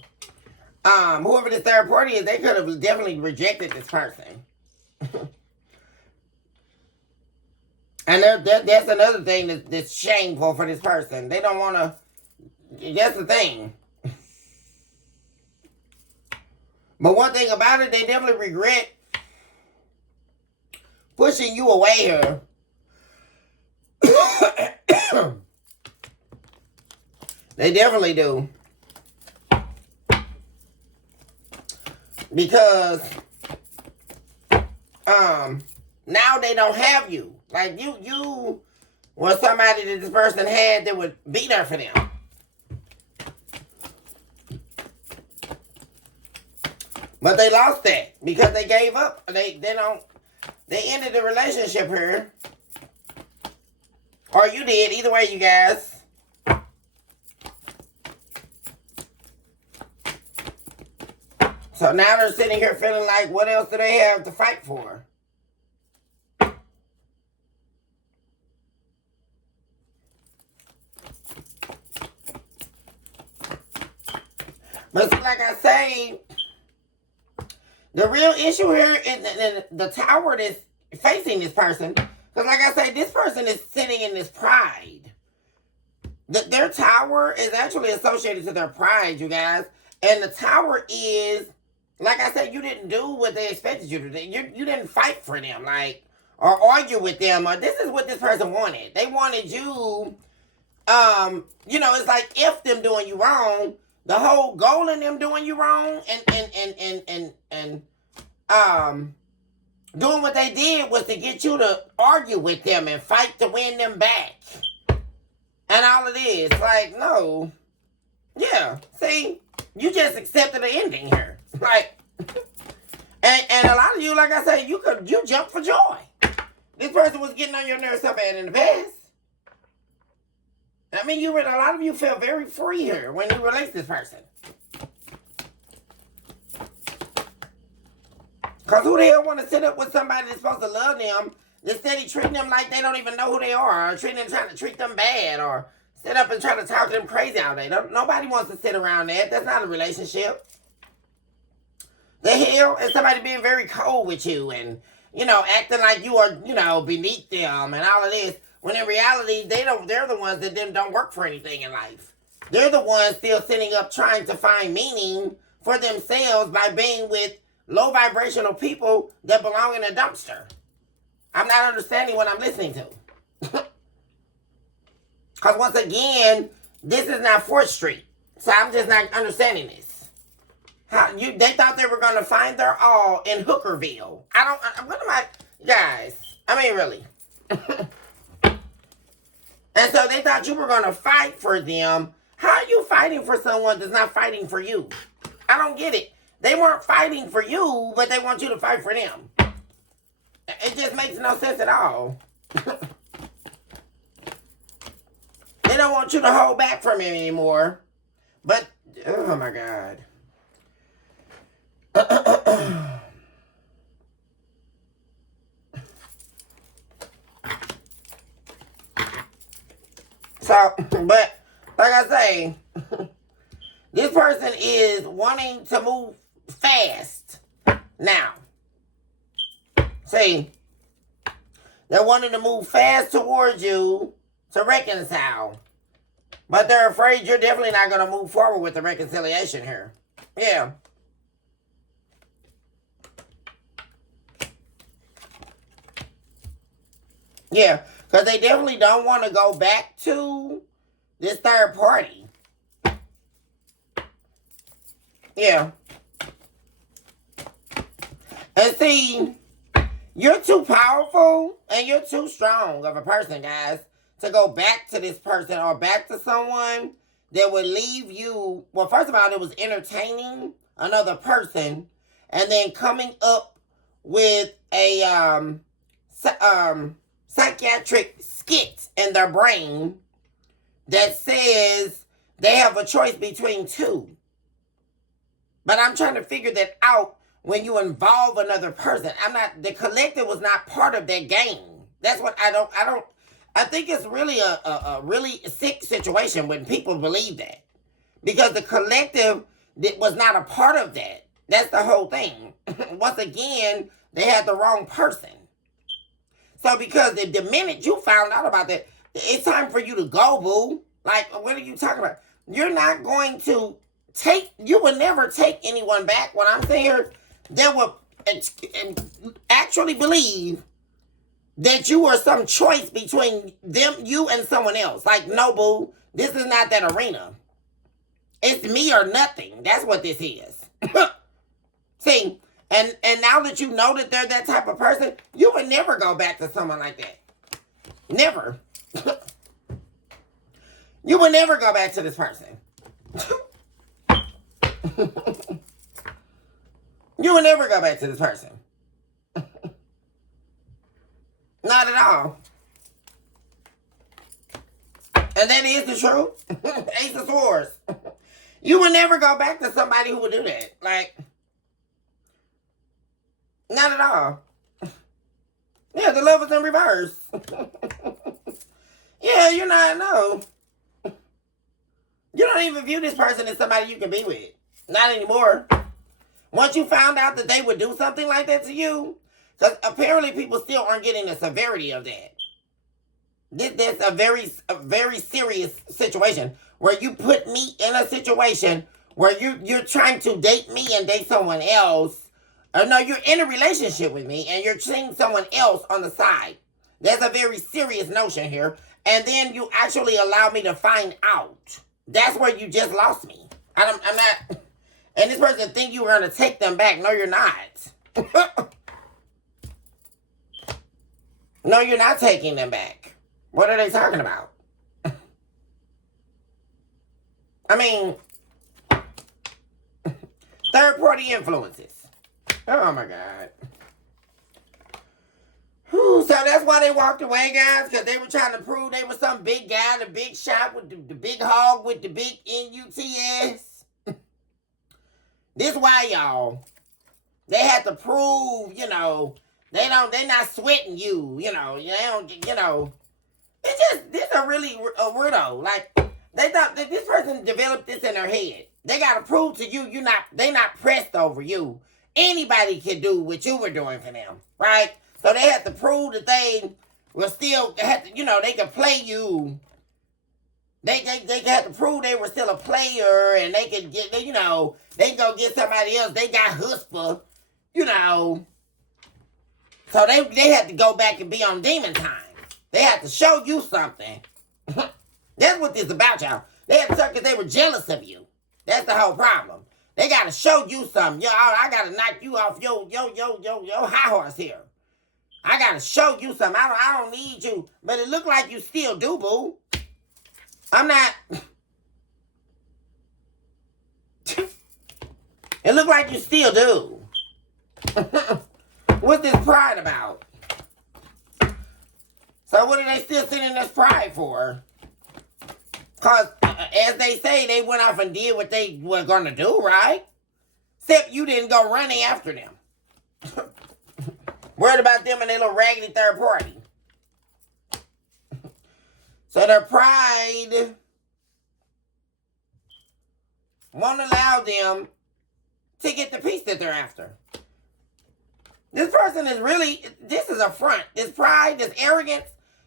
Whoever this third party is, they could have definitely rejected this person. And that's another thing that's shameful for this person. They don't want to... That's the thing. But one thing about it, they definitely regret pushing you away here. They definitely do. Because now they don't have you. Like you was somebody that this person had that would be there for them. But they lost that because they gave up. They ended the relationship here. Or you did. Either way, you guys. So now they're sitting here feeling like, what else do they have to fight for? But see, like I say, the real issue here is the tower that's facing this person. Because like I say, this person is sitting in this pride. Their tower is actually associated to their pride, you guys. And the tower is, like I said, you didn't do what they expected you to do. You didn't fight for them, like, or argue with them. Or this is what this person wanted. They wanted you, you know, it's like if them doing you wrong, the whole goal in them doing you wrong and doing what they did was to get you to argue with them and fight to win them back. And all it is, like, no. Yeah, see, you just accepted the ending here. Like, and a lot of you, like I said, you jump for joy. This person was getting on your nerves so bad in the past. I mean, a lot of you felt very free here when you released this person. Because who the hell want to sit up with somebody that's supposed to love them, instead of treating them like they don't even know who they are, or trying to treat them bad, or sit up and try to talk to them crazy all day. Nobody wants to sit around that. That's not a relationship. The hell is somebody being very cold with you and, you know, acting like you are, you know, beneath them and all of this. When in reality, they're the ones that don't work for anything in life. They're the ones still sitting up trying to find meaning for themselves by being with low vibrational people that belong in a dumpster. I'm not understanding what I'm listening to. Because once again, this is not 4th Street. So I'm just not understanding this. They thought they were going to find their all in Hookerville. What am I, guys? I mean, really. And so they thought you were going to fight for them. How are you fighting for someone that's not fighting for you? I don't get it. They weren't fighting for you, but they want you to fight for them. It just makes no sense at all. They don't want you to hold back from him anymore. But, oh my God. So, but, like I say, this person is wanting to move fast now. See, they're wanting to move fast towards you to reconcile. But they're afraid you're definitely not going to move forward with the reconciliation here. Yeah. Yeah, because they definitely don't want to go back to this third party. Yeah. And see, you're too powerful and you're too strong of a person, guys, to go back to this person or back to someone that would leave you, well, first of all, it was entertaining another person and then coming up with a psychiatric skit in their brain that says they have a choice between two. But I'm trying to figure that out when you involve another person. The collective was not part of that game. That's what I think it's really a really sick situation when people believe that. Because the collective was not a part of that. That's the whole thing. Once again, they had the wrong person. So because the minute you found out about that, it's time for you to go, boo. Like, what are you talking about? You're not going to you would never take anyone back. What I'm saying here, they would actually believe that you were some choice between you and someone else. Like, no, boo, this is not that arena. It's me or nothing. That's what this is. See, and now that you know that they're that type of person, you would never go back to someone like that. Never. You would never go back to this person. You would never go back to this person. Not at all. And that is the truth. Ace of Swords. You would never go back to somebody who would do that. Like, not at all. Yeah, the love is in reverse. Yeah, you're not, no. You don't even view this person as somebody you can be with. Not anymore. Once you found out that they would do something like that to you, because apparently people still aren't getting the severity of that. This a very serious situation where you put me in a situation where you're trying to date me and date someone else. Or no, you're in a relationship with me and you're seeing someone else on the side. There's a very serious notion here. And then you actually allow me to find out. That's where you just lost me. I'm not. And this person think you were going to take them back. No, you're not. No, you're not taking them back. What are they talking about? I mean, third-party influences. Oh, my God. Whew, so that's why they walked away, guys, because they were trying to prove they were some big guy, the big shot with the big hog with the big NUTS. This why, y'all. They had to prove, they're not sweating you, they don't, this are really a weirdo. Like, they thought that this person developed this in their head. They got to prove to you, they not pressed over you. Anybody can do what you were doing for them, right? So they had to prove that they were still, they could play you. They had to prove they were still a player and they could get, they go get somebody else. They got husper, So they had to go back and be on demon time. They had to show you something. That's what this is about, y'all. They had to show because they were jealous of you. That's the whole problem. They got to show you something. Yo, I got to knock you off your high horse here. I got to show you something. I don't need you. But it look like you still do, boo. I'm not. It look like you still do. What's this pride about? So what are they still sitting in this pride for? Because, as they say, they went off and did what they were going to do, right? Except you didn't go running after them. Worried about them and their little raggedy third party. So their pride won't allow them to get the peace that they're after. This person is really, this is a front. This pride, this arrogance,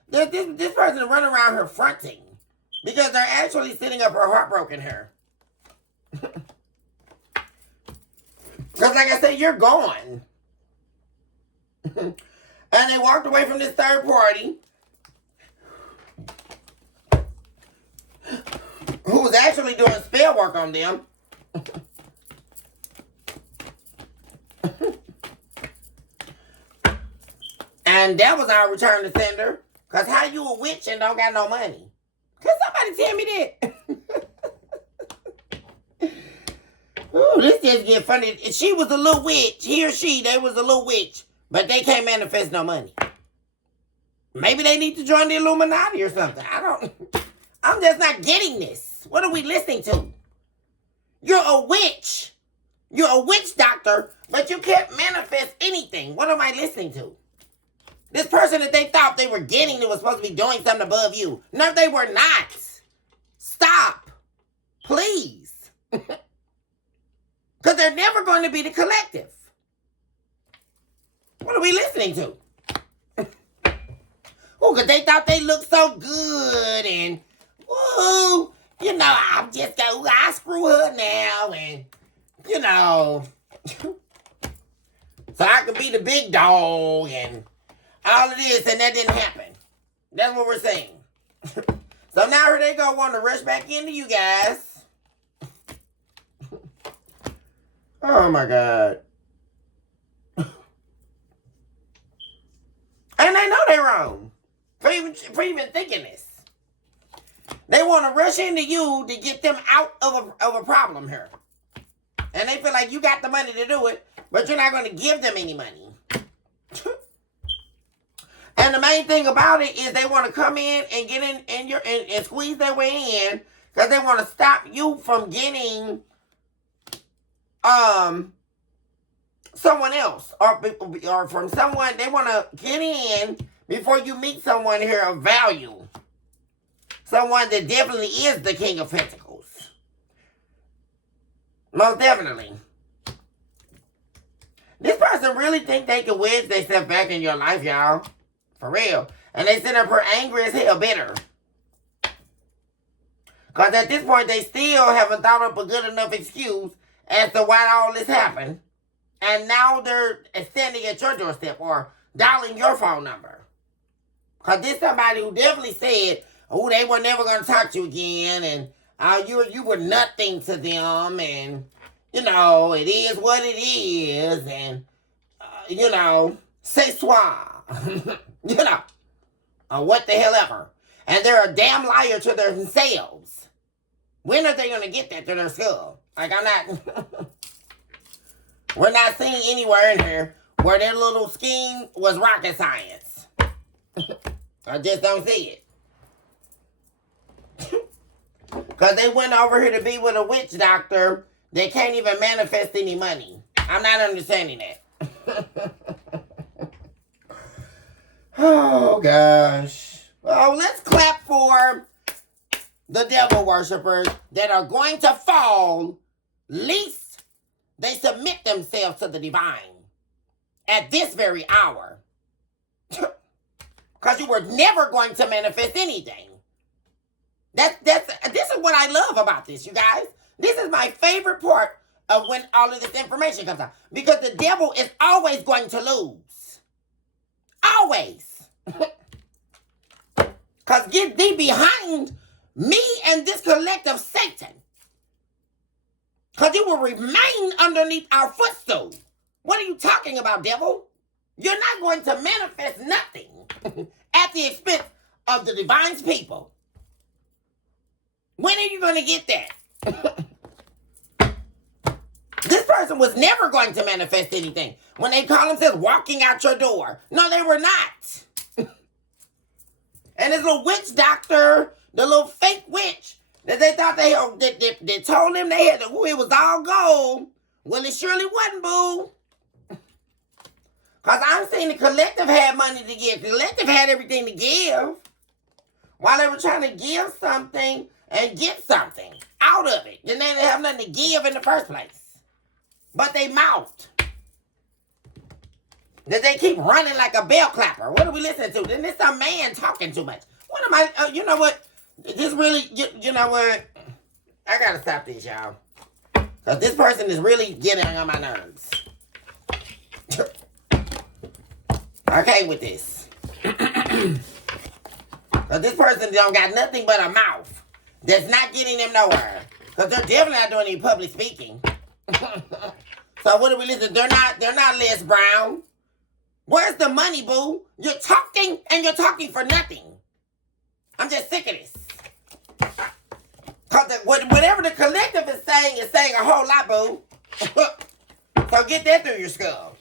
this person is running around here fronting. Because they're actually sitting up her heartbroken her. Because like I said, you're gone. And they walked away from this third party. Who was actually doing spell work on them. And that was our return to sender. Because how you a witch and don't got no money? Can somebody tell me that? Oh, this just get funny. She was a little witch. He or she, they was a little witch. But they can't manifest no money. Maybe they need to join the Illuminati or something. I'm just not getting this. What are we listening to? You're a witch. You're a witch doctor, but you can't manifest anything. What am I listening to? This person that they thought they were getting that was supposed to be doing something above you. No, they were not. Stop. Please. Because they're never going to be the collective. What are we listening to? Oh, because they thought they looked so good and, woo, you know, I screw her now and, you know, so I could be the big dog and all of this, and that didn't happen. That's what we're saying. So now here they go, want to rush back into you guys. Oh my God. And they know they're wrong for even thinking this. They want to rush into you to get them out of a problem here. And they feel like you got the money to do it, but you're not going to give them any money. And the main thing about it is they want to come in and get in and squeeze their way in because they want to stop you from getting someone else or from someone. They want to get in before you meet someone here of value. Someone that definitely is the King of Pentacles. Most definitely. This person really think they can wedge themselves back in your life, y'all. For real. And they sit up here angry as hell, bitter. Because at this point, they still haven't thought up a good enough excuse as to why all this happened. And now they're standing at your doorstep or dialing your phone number. Because this somebody who definitely said, oh, they were never going to talk to you again. And you were nothing to them. And, you know, it is what it is. And, you know, c'est soi. You know, or what the hell ever. And they're a damn liar to themselves. When are they going to get that to their skull? Like, we're not seeing anywhere in here where their little scheme was rocket science. I just don't see it. Because they went over here to be with a witch doctor. They can't even manifest any money. I'm not understanding that. Oh, gosh. Oh, let's clap for the devil worshippers that are going to fall, least they submit themselves to the divine at this very hour. Because you were never going to manifest anything. This is what I love about this, you guys. This is my favorite part of when all of this information comes out. Because the devil is always going to lose. Always. Because get thee behind me and this collective Satan. Because you will remain underneath our footstool. What are you talking about, devil? You're not going to manifest nothing at the expense of the divine's people. When are you going to get that? This person was never going to manifest anything. When they call themselves walking out your door. No, they were not. And this little witch doctor, the little fake witch, that they thought they told them they had, it was all gold. Well, it surely wasn't, boo. Because I'm saying the collective had money to give. The collective had everything to give. While they were trying to give something and get something out of it. And they didn't have nothing to give in the first place. But they mouthed. That they keep running like a bell clapper. What are we listening to? Then this some man talking too much. What am I, you know what? This really, you know what? I gotta stop this, y'all. Because this person is really getting on my nerves. I can't with this. Because this person don't got nothing but a mouth. That's not getting them nowhere. Because they're definitely not doing any public speaking. So what are we listening? They're not Les Brown. Where's the money, boo? You're talking and you're talking for nothing. I'm just sick of this. Because whatever the collective is saying a whole lot, boo. So get that through your skull.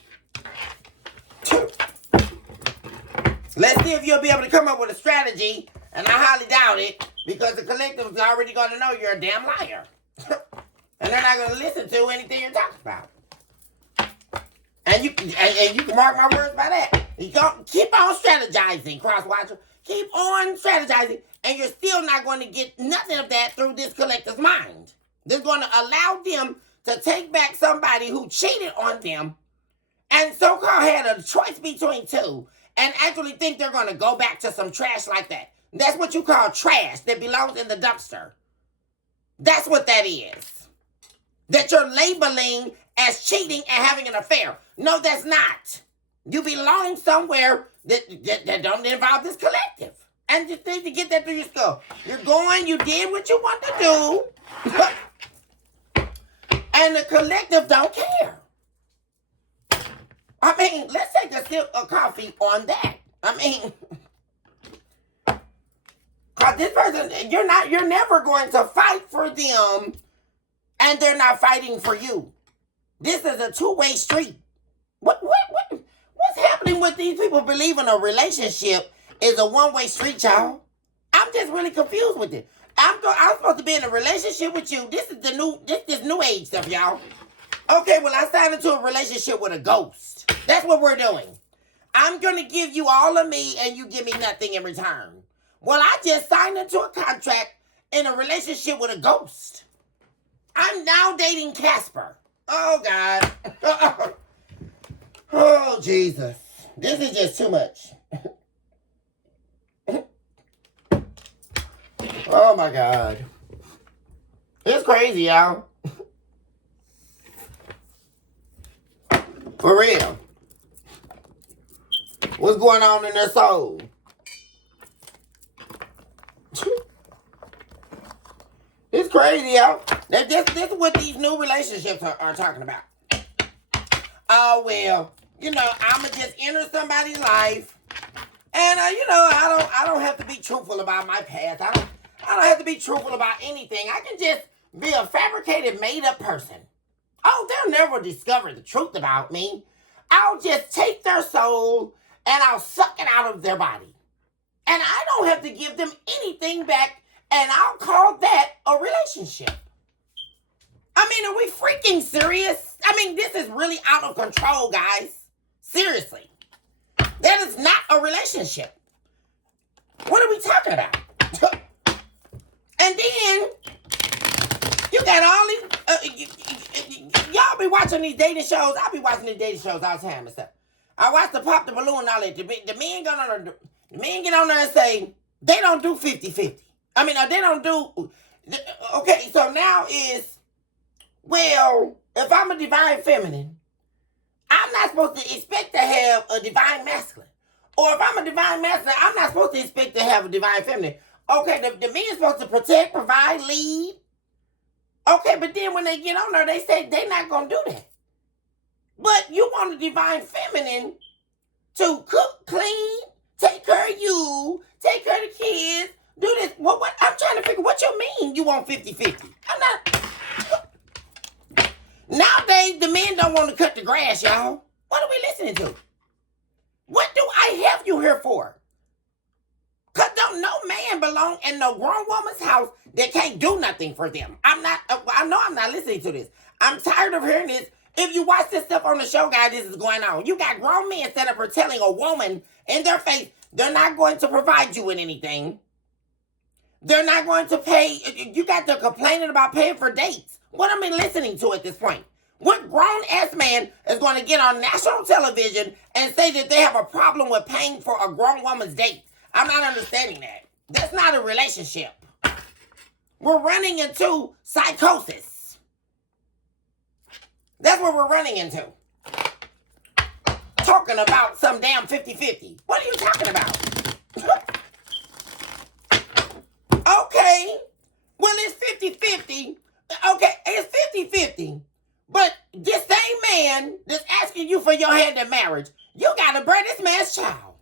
Let's see if you'll be able to come up with a strategy, and I highly doubt it, because the collective is already going to know you're a damn liar. And they're not going to listen to anything you're talking about. And you can mark my words by that. You keep on strategizing, cross-watcher. Keep on strategizing, and you're still not going to get nothing of that through this collective's mind. They're going to allow them to take back somebody who cheated on them and so-called had a choice between two and actually think they're going to go back to some trash like that. That's what you call trash that belongs in the dumpster. That's what that is. That you're labeling as cheating and having an affair. No, that's not. You belong somewhere that don't involve this collective. And you need to get that through your skull. You're going, you did what you want to do. And the collective don't care. I mean, let's take a sip of coffee on that. I mean, because this person, you're never going to fight for them, and they're not fighting for you. This is a two-way street. What's happening with these people believing a relationship is a one-way street, y'all? I'm just really confused with it. I'm supposed to be in a relationship with you. This is this new age stuff, y'all. Okay, well, I signed into a relationship with a ghost. That's what we're doing. I'm going to give you all of me and you give me nothing in return. Well, I just signed into a contract in a relationship with a ghost. I'm now dating Casper. Oh, God. Oh, Jesus. This is just too much. Oh, my God. It's crazy, y'all. For real. What's going on in their soul? It's crazy, y'all. This is what these new relationships are talking about. Oh, well, I'ma just enter somebody's life. And, I don't have to be truthful about my past. I don't have to be truthful about anything. I can just be a fabricated, made-up person. Oh, they'll never discover the truth about me. I'll just take their soul and I'll suck it out of their body. And I don't have to give them anything back, and I'll call that a relationship. I mean, are we freaking serious? I mean, this is really out of control, guys. Seriously. That is not a relationship. What are we talking about? And then, you got all these, y'all be watching these dating shows. I be watching these dating shows all the time and stuff. I watch the Pop the Balloon and all that. The men get on there and say, they don't do 50-50. I mean, they don't do, okay, so now is, well, if I'm a divine feminine, I'm not supposed to expect to have a divine masculine. Or if I'm a divine masculine, I'm not supposed to expect to have a divine feminine. Okay, the men's supposed to protect, provide, lead. Okay, but then when they get on there, they say they're not going to do that. But you want a divine feminine to cook, clean, take care of you, take care of the kids, do this. What? I'm trying to figure what you mean you want 50-50. I'm not. Nowadays, the men don't want to cut the grass, y'all. What are we listening to? What do I have you here for? Because don't no man belong in no grown woman's house that can't do nothing for them. I know I'm not listening to this. I'm tired of hearing this. If you watch this stuff on the show, guys, this is going on. You got grown men set up for telling a woman in their face, they're not going to provide you with anything. They're not going to pay. You got them complaining about paying for dates. What am I listening to at this point? What grown-ass man is going to get on national television and say that they have a problem with paying for a grown woman's date? I'm not understanding that. That's not a relationship. We're running into psychosis. That's what we're running into. Talking about some damn 50-50. What are you talking about? Okay. Well, it's 50-50. Okay, it's 50-50. But this same man that's asking you for your hand in marriage, you got to bear this man's child.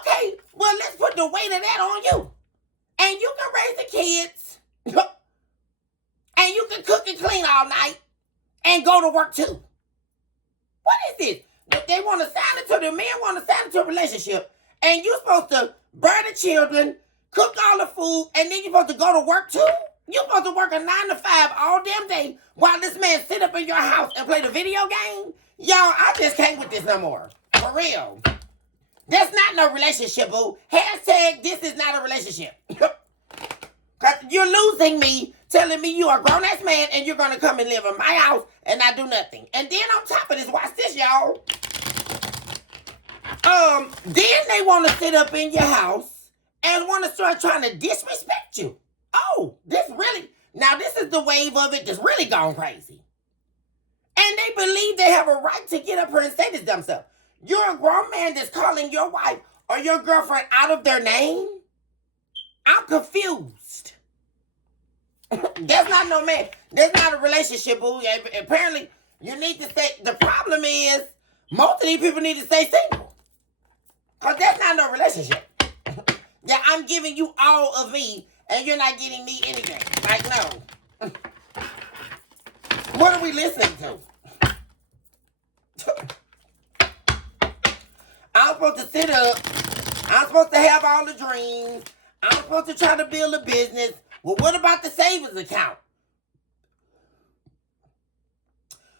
Okay, well, let's put the weight of that on you. And you can raise the kids. And you can cook and clean all night. and go to work too. What is this? They want to sign into the men want to sign into a relationship, and you're supposed to burn the children, cook all the food, and then you're supposed to go to work too? You're supposed to work a 9 to 5 all damn day while this man sit up in your house and play the video game? Y'all, I just can't with this no more. For real. That's not no relationship, boo. Hashtag, this is not a relationship. Because you're losing me, telling me you are a grown-ass man and you're going to come and live in my house and not do nothing. And then on top of this, watch this, y'all. Then they want to sit up in your house and want to start trying to disrespect you. Oh, this is the wave of it that's really gone crazy. And they believe they have a right to get up here and say this dumb stuff. You're a grown man that's calling your wife or your girlfriend out of their name? I'm confused. That's not no man. That's not a relationship, boo. Apparently, you need to stay. The problem is, most of these people need to stay single. Because that's not no relationship. Yeah, I'm giving you all of me, and you're not getting me anything. Like, no. What are we listening to? I'm supposed to sit up. I'm supposed to have all the dreams. I'm supposed to try to build a business. Well, what about the savings account?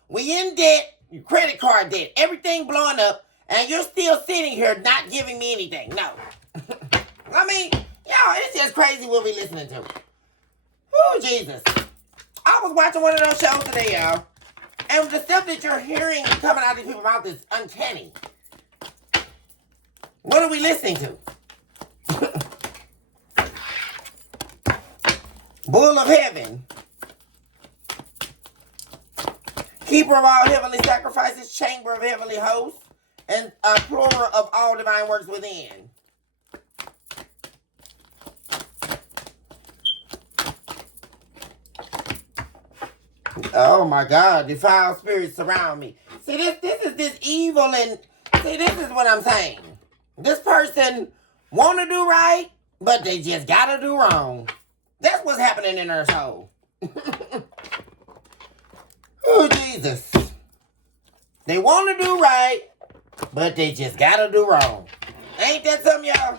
We in debt, credit card debt, everything blowing up, and you're still sitting here not giving me anything. No. I mean, y'all, it's just crazy what we listening to. Oh, Jesus. I was watching one of those shows today, y'all, and the stuff that you're hearing coming out of these people's mouths is uncanny. What are we listening to? Bull of heaven. Keeper of all heavenly sacrifices, chamber of heavenly hosts, and plural of all divine works within. Oh my God, defiled spirits surround me. See, this is this evil, and see, this is what I'm saying. This person want to do right, but they just got to do wrong. That's what's happening in their soul. Oh, Jesus. They want to do right, but they just got to do wrong. Ain't that something, y'all?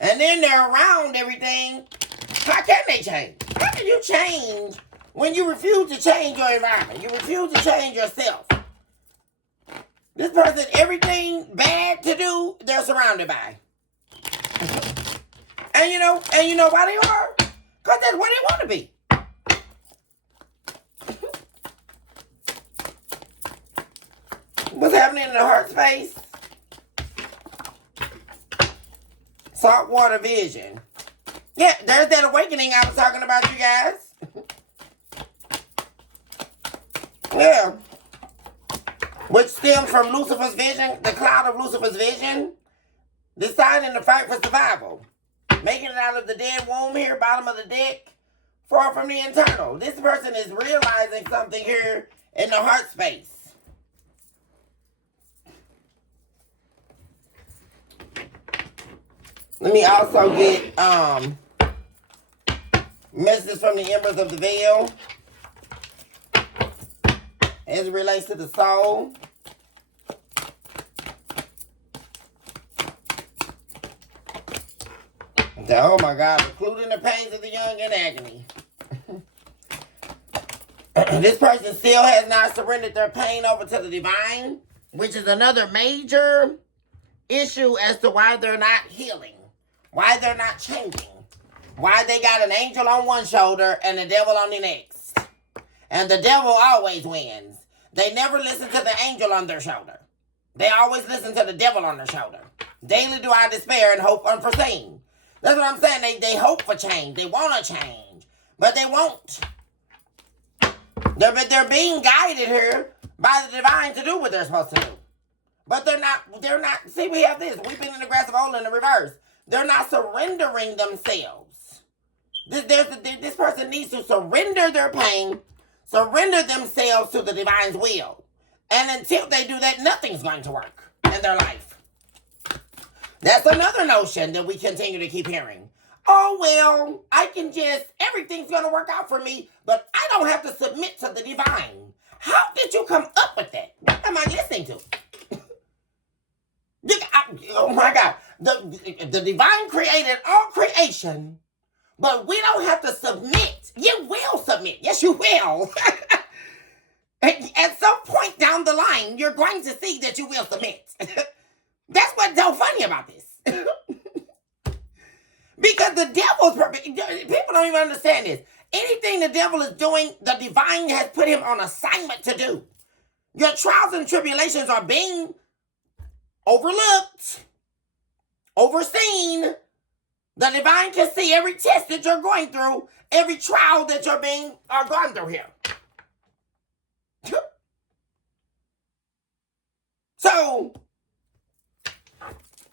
And then they're around everything. How can they change? How can you change when you refuse to change your environment? You refuse to change yourself. This person, everything bad to do, they're surrounded by. And you know why they are? Because that's where they want to be. What's happening in the heart space? Saltwater vision. Yeah, there's that awakening I was talking about, you guys. Yeah. Which stems from Lucifer's vision, the cloud of Lucifer's vision, deciding to fight for survival. Making it out of the dead womb here, bottom of the deck, far from the internal. This person is realizing something here in the heart space. Let me also get messages from the embers of the veil as it relates to the soul. Oh my God, including the pains of the young in agony. This person still has not surrendered their pain over to the divine, which is another major issue as to why they're not healing, why they're not changing, why they got an angel on one shoulder and the devil on the next. And the devil always wins. They never listen to the angel on their shoulder. They always listen to the devil on their shoulder. Daily do I despair and hope unforeseen. That's what I'm saying. They hope for change. They want to change, but they won't. They're being guided here by the divine to do what they're supposed to do. But they're not. See, we have this. We've been in the grass of old in the reverse. They're not surrendering themselves. This person needs to surrender their pain, surrender themselves to the divine's will. And until they do that, nothing's going to work in their life. That's another notion that we continue to keep hearing. Oh, well, I can just, everything's going to work out for me, but I don't have to submit to the divine. How did you come up with that? What am I listening to? Oh my God. The divine created all creation, but we don't have to submit. You will submit. Yes, you will. At some point down the line, you're going to see that you will submit. That's what's so funny about this. Because the devil's purpose, people don't even understand this. Anything the devil is doing, the divine has put him on assignment to do. Your trials and tribulations are being overlooked, overseen. The divine can see every test that you're going through, every trial that you're going through here. So,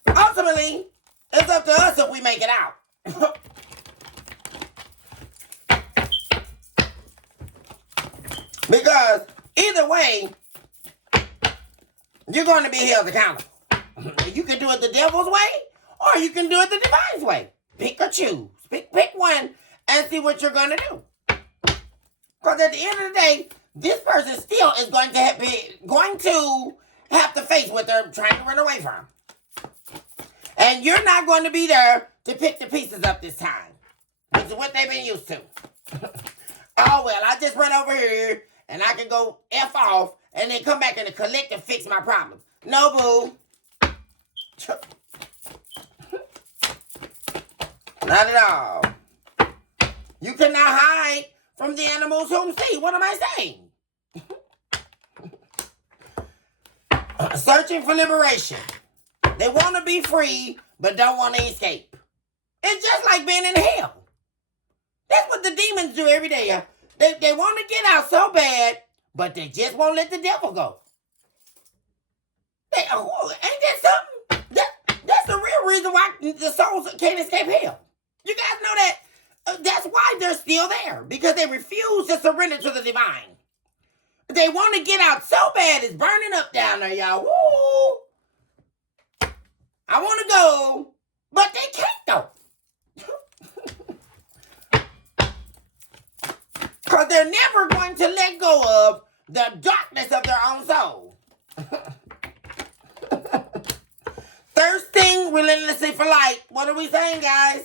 ultimately, it's up to us if we make it out. Because either way, you're going to be held accountable. You can do it the devil's way, or you can do it the divine's way. Pick or choose. Pick one and see what you're going to do. Because at the end of the day, this person still is going to have to face what they're trying to run away from. And you're not going to be there to pick the pieces up this time, which is what they've been used to. Oh, well, I just run over here and I can go F off and then come back and collect and fix my problems. No, boo. Not at all. You cannot hide from the animals whom see. What am I saying? Searching for liberation. They want to be free, but don't want to escape. It's just like being in hell. That's what the demons do every day. They want to get out so bad, but they just won't let the devil go. Ain't that something? That's the real reason why the souls can't escape hell. You guys know that? That's why they're still there, because they refuse to surrender to the divine. They want to get out so bad, it's burning up down there, y'all. Woo! I want to go, but they can't though. Because they're never going to let go of the darkness of their own soul. Thirsting relentlessly for light. What are we saying, guys?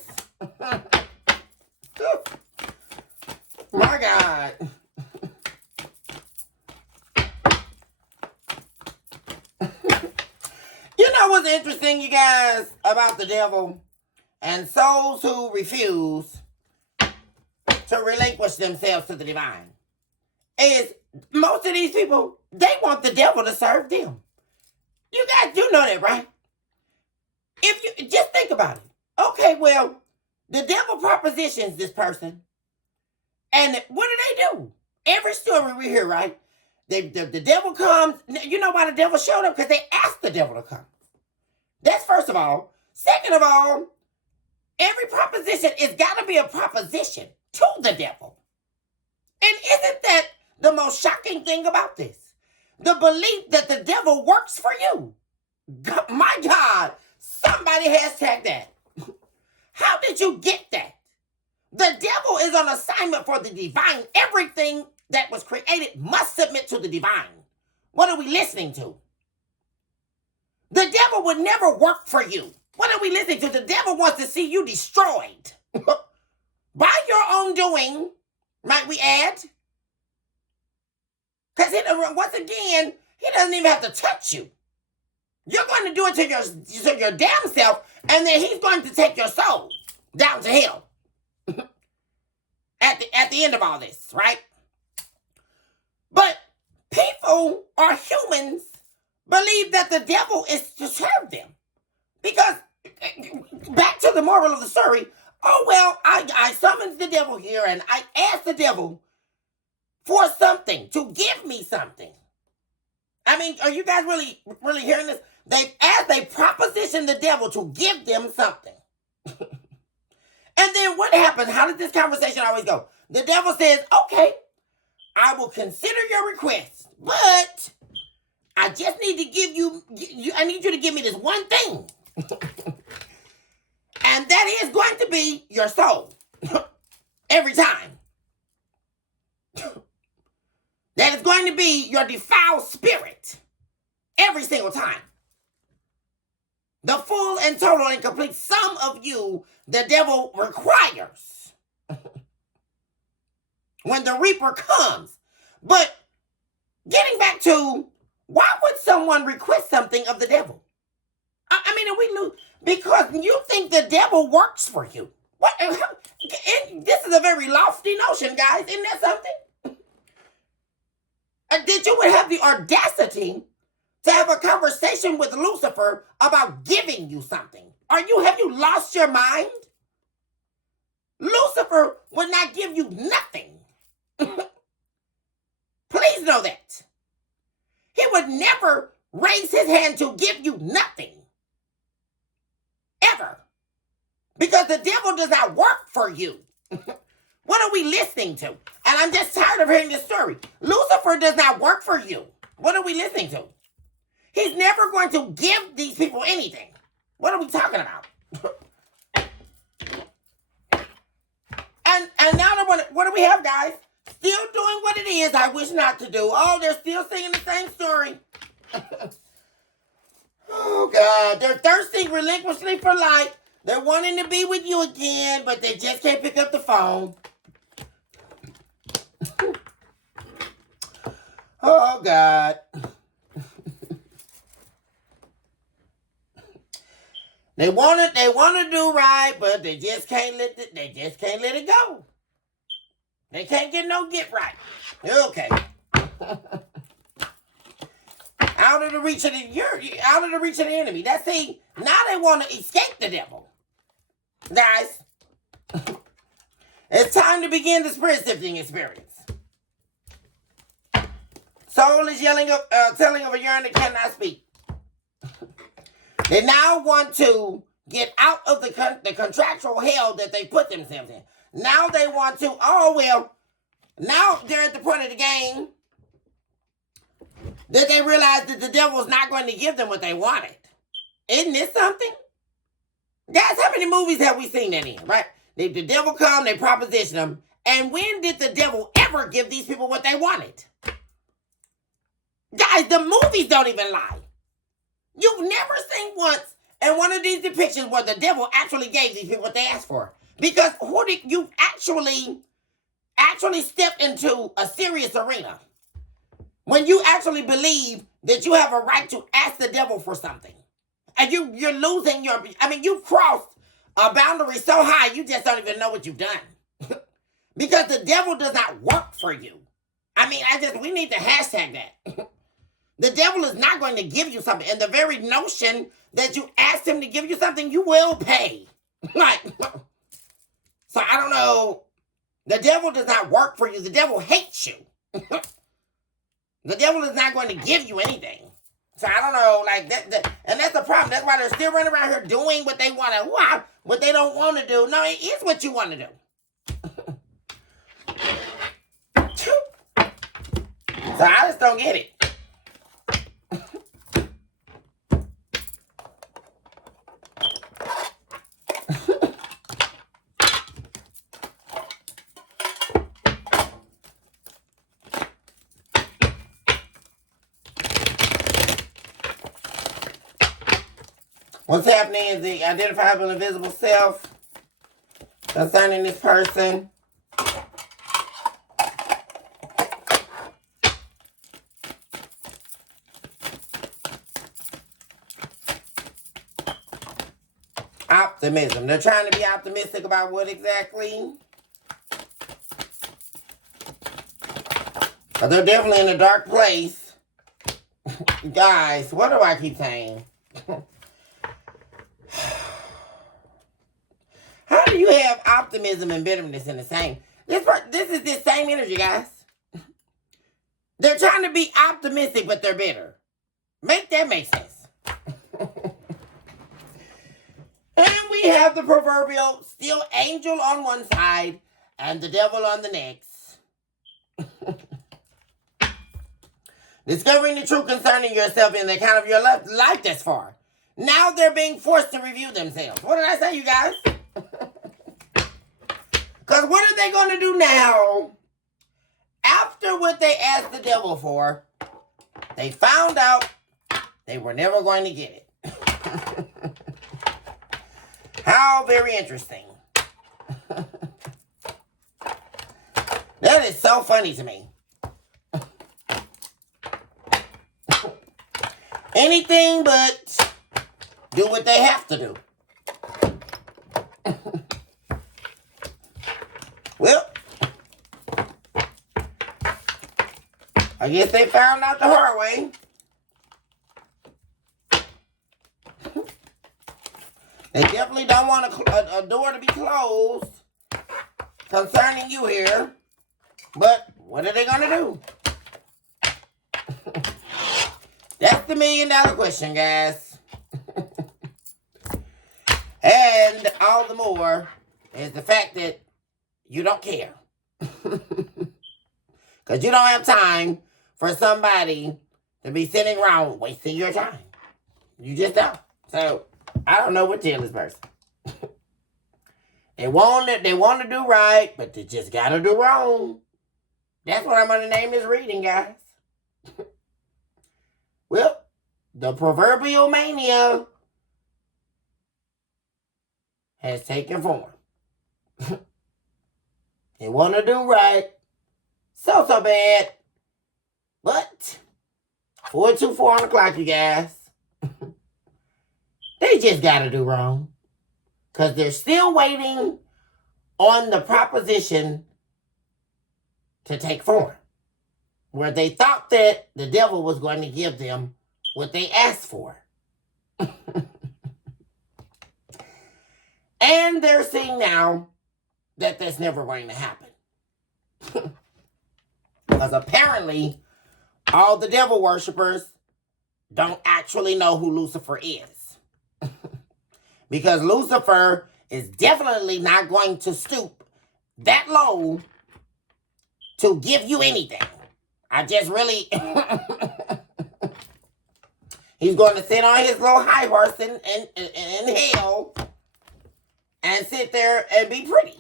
My God. You know what's interesting, you guys, about the devil and souls who refuse to relinquish themselves to the divine is most of these people, they want the devil to serve them. You guys do know that, right? If you just think about it. Okay, well, the devil propositions this person, and what do? Every story we hear, right? The devil comes. You know why the devil showed up? Because they asked the devil to come. That's first of all. Second of all, every proposition is got to be a proposition to the devil. And isn't that the most shocking thing about this? The belief that the devil works for you. God, my God, somebody hashtag that. How did you get that? The devil is on assignment for the divine. Everything that was created must submit to the divine. What are we listening to? The devil would never work for you. What are we listening to? The devil wants to see you destroyed. By your own doing, might we add? Because once again, he doesn't even have to touch you. You're going to do it to your damn self, and then he's going to take your soul down to hell. At the end of all this, right? But people or humans believe that the devil is to serve them. Because, back to the moral of the story, oh, well, I summoned the devil here and I asked the devil for something, to give me something. I mean, are you guys really hearing this? They propositioned the devil to give them something. And then what happened? How did this conversation always go? The devil says, okay, I will consider your request, but I just need to give you, I need you to give me this one thing. And that is going to be your soul. Every time. That is going to be your defiled spirit. Every single time. The full and total and complete sum of you, the devil requires. When the reaper comes. But getting back to, why would someone request something of the devil? I mean, we lose because you think the devil works for you. What? This is a very lofty notion, guys. Isn't that something? That you would have the audacity to have a conversation with Lucifer about giving you something. Have you lost your mind? Lucifer would not give you nothing. Please know that. He would never raise his hand to give you nothing. Ever. Because the devil does not work for you. What are we listening to? And I'm just tired of hearing this story. Lucifer does not work for you. What are we listening to? He's never going to give these people anything. What are we talking about? and now what do we have, guys? Still doing what it is I wish not to do. Oh, they're still singing the same story. Oh, God. They're thirsting relinquishingly for light. They're wanting to be with you again, but they just can't pick up the phone. Oh, God. They want to do right, but they just can't let it go. They can't get right. Okay. Out of the reach of the enemy. That's it. Now they want to escape the devil. Guys, it's time to begin the spirit sifting experience. Soul is telling of a yearning that cannot speak. They now want to get out of the contractual hell that they put themselves in. Now they want to, now they're at the point of the game that they realize that the devil is not going to give them what they wanted. Isn't this something? Guys, how many movies have we seen that in, right? The devil come, they proposition them. And when did the devil ever give these people what they wanted? Guys, the movies don't even lie. You've never seen once in one of these depictions where the devil actually gave these people what they asked for. Because you actually stepped into a serious arena. When you actually believe that you have a right to ask the devil for something. And you're losing you've crossed a boundary so high you just don't even know what you've done. Because the devil does not work for you. We need to hashtag that. The devil is not going to give you something. And the very notion that you asked him to give you something, you will pay. So I don't know. The devil does not work for you. The devil hates you. The devil is not going to give you anything. So I don't know, and that's the problem. That's why they're still running around here doing what they want to, what they don't want to do. No, it is what you want to do. So I just don't get it. What's happening is the identifiable invisible self concerning this person. Optimism. They're trying to be optimistic about what exactly? But they're definitely in a dark place. Guys, what do I keep saying? How do you have optimism and bitterness in the same? This is this same energy, guys. They're trying to be optimistic, but they're bitter. Make that make sense. And we have the proverbial steel angel on one side and the devil on the next. Discovering the truth concerning yourself in the account of your life thus far. Now they're being forced to review themselves. What did I say, you guys? Because what are they going to do now? After what they asked the devil for, they found out they were never going to get it. How very interesting. That is so funny to me. Anything but do what they have to do. Well, I guess they found out the hard way. They definitely don't want a door to be closed concerning you here. But what are they going to do? That's the $1 million question, guys. And all the more is the fact that you don't care. Because you don't have time for somebody to be sitting around wasting your time. You just don't. So, I don't know what to tell this person. They want to do right, but they just got to do wrong. That's what I'm going to name this reading, guys. Well, the proverbial mania has taken form. They want to do right. So bad. But 424 on the clock, you guys. They just got to do wrong. Because they're still waiting on the proposition to take form. Where they thought that the devil was going to give them what they asked for. And they're seeing now that that's never going to happen. Because apparently, all the devil worshippers don't actually know who Lucifer is. Because Lucifer is definitely not going to stoop that low to give you anything. I just really... He's going to sit on his little high horse in hell and sit there and be pretty.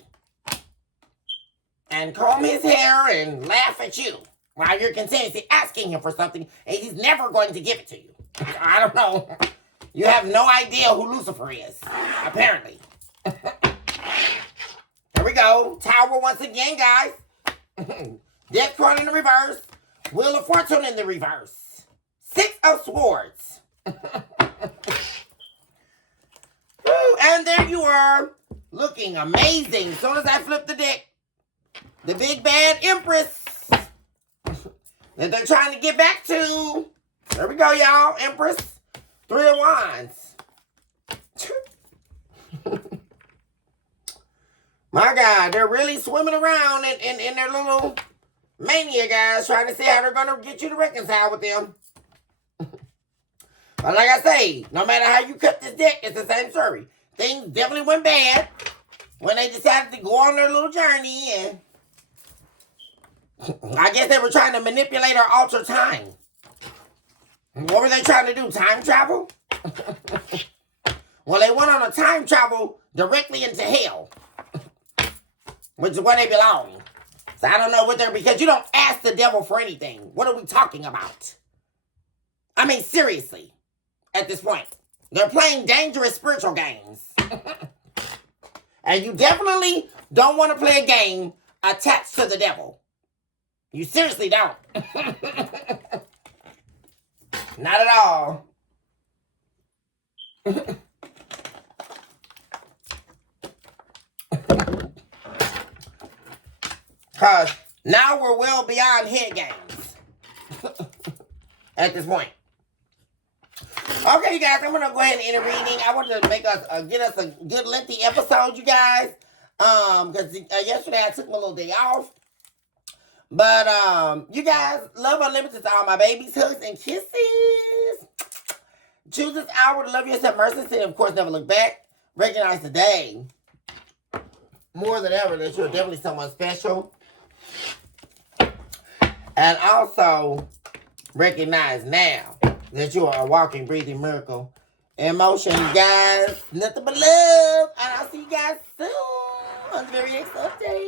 And comb his hair and laugh at you while you're continuously asking him for something and he's never going to give it to you. I don't know. You have no idea who Lucifer is, apparently. Here we go. Tower once again, guys. Death card in the reverse. Wheel of Fortune in the reverse. 6 of Swords. And there you are, looking amazing. As soon as I flip the deck, the big bad Empress that they're trying to get back to. There we go, y'all. Empress. 3 of Wands. My God, they're really swimming around in their little mania, guys, trying to see how they're going to get you to reconcile with them. But like I say, no matter how you cut this deck, it's the same story. Things definitely went bad when they decided to go on their little journey, and I guess they were trying to manipulate or alter time. What were they trying to do? Time travel? Well, they went on a time travel directly into hell, which is where they belong. So I don't know what they're... Because you don't ask the devil for anything. What are we talking about? I mean, seriously, at this point. They're playing dangerous spiritual games. And you definitely don't want to play a game attached to the devil. You seriously don't. Not at all. Because now we're well beyond head games. At this point. Okay, you guys, I'm going to go ahead and end a reading. I wanted to make us, get us a good lengthy episode, you guys. Because yesterday I took my little day off. But, you guys, love unlimited to all my babies, hugs and kisses. Choose this hour to love yourself, mercy, and of course, never look back. Recognize today, more than ever, that you're definitely someone special. And also, recognize now that you are a walking, breathing miracle Emotions, guys. Nothing but love. I'll see you guys soon on the very next update.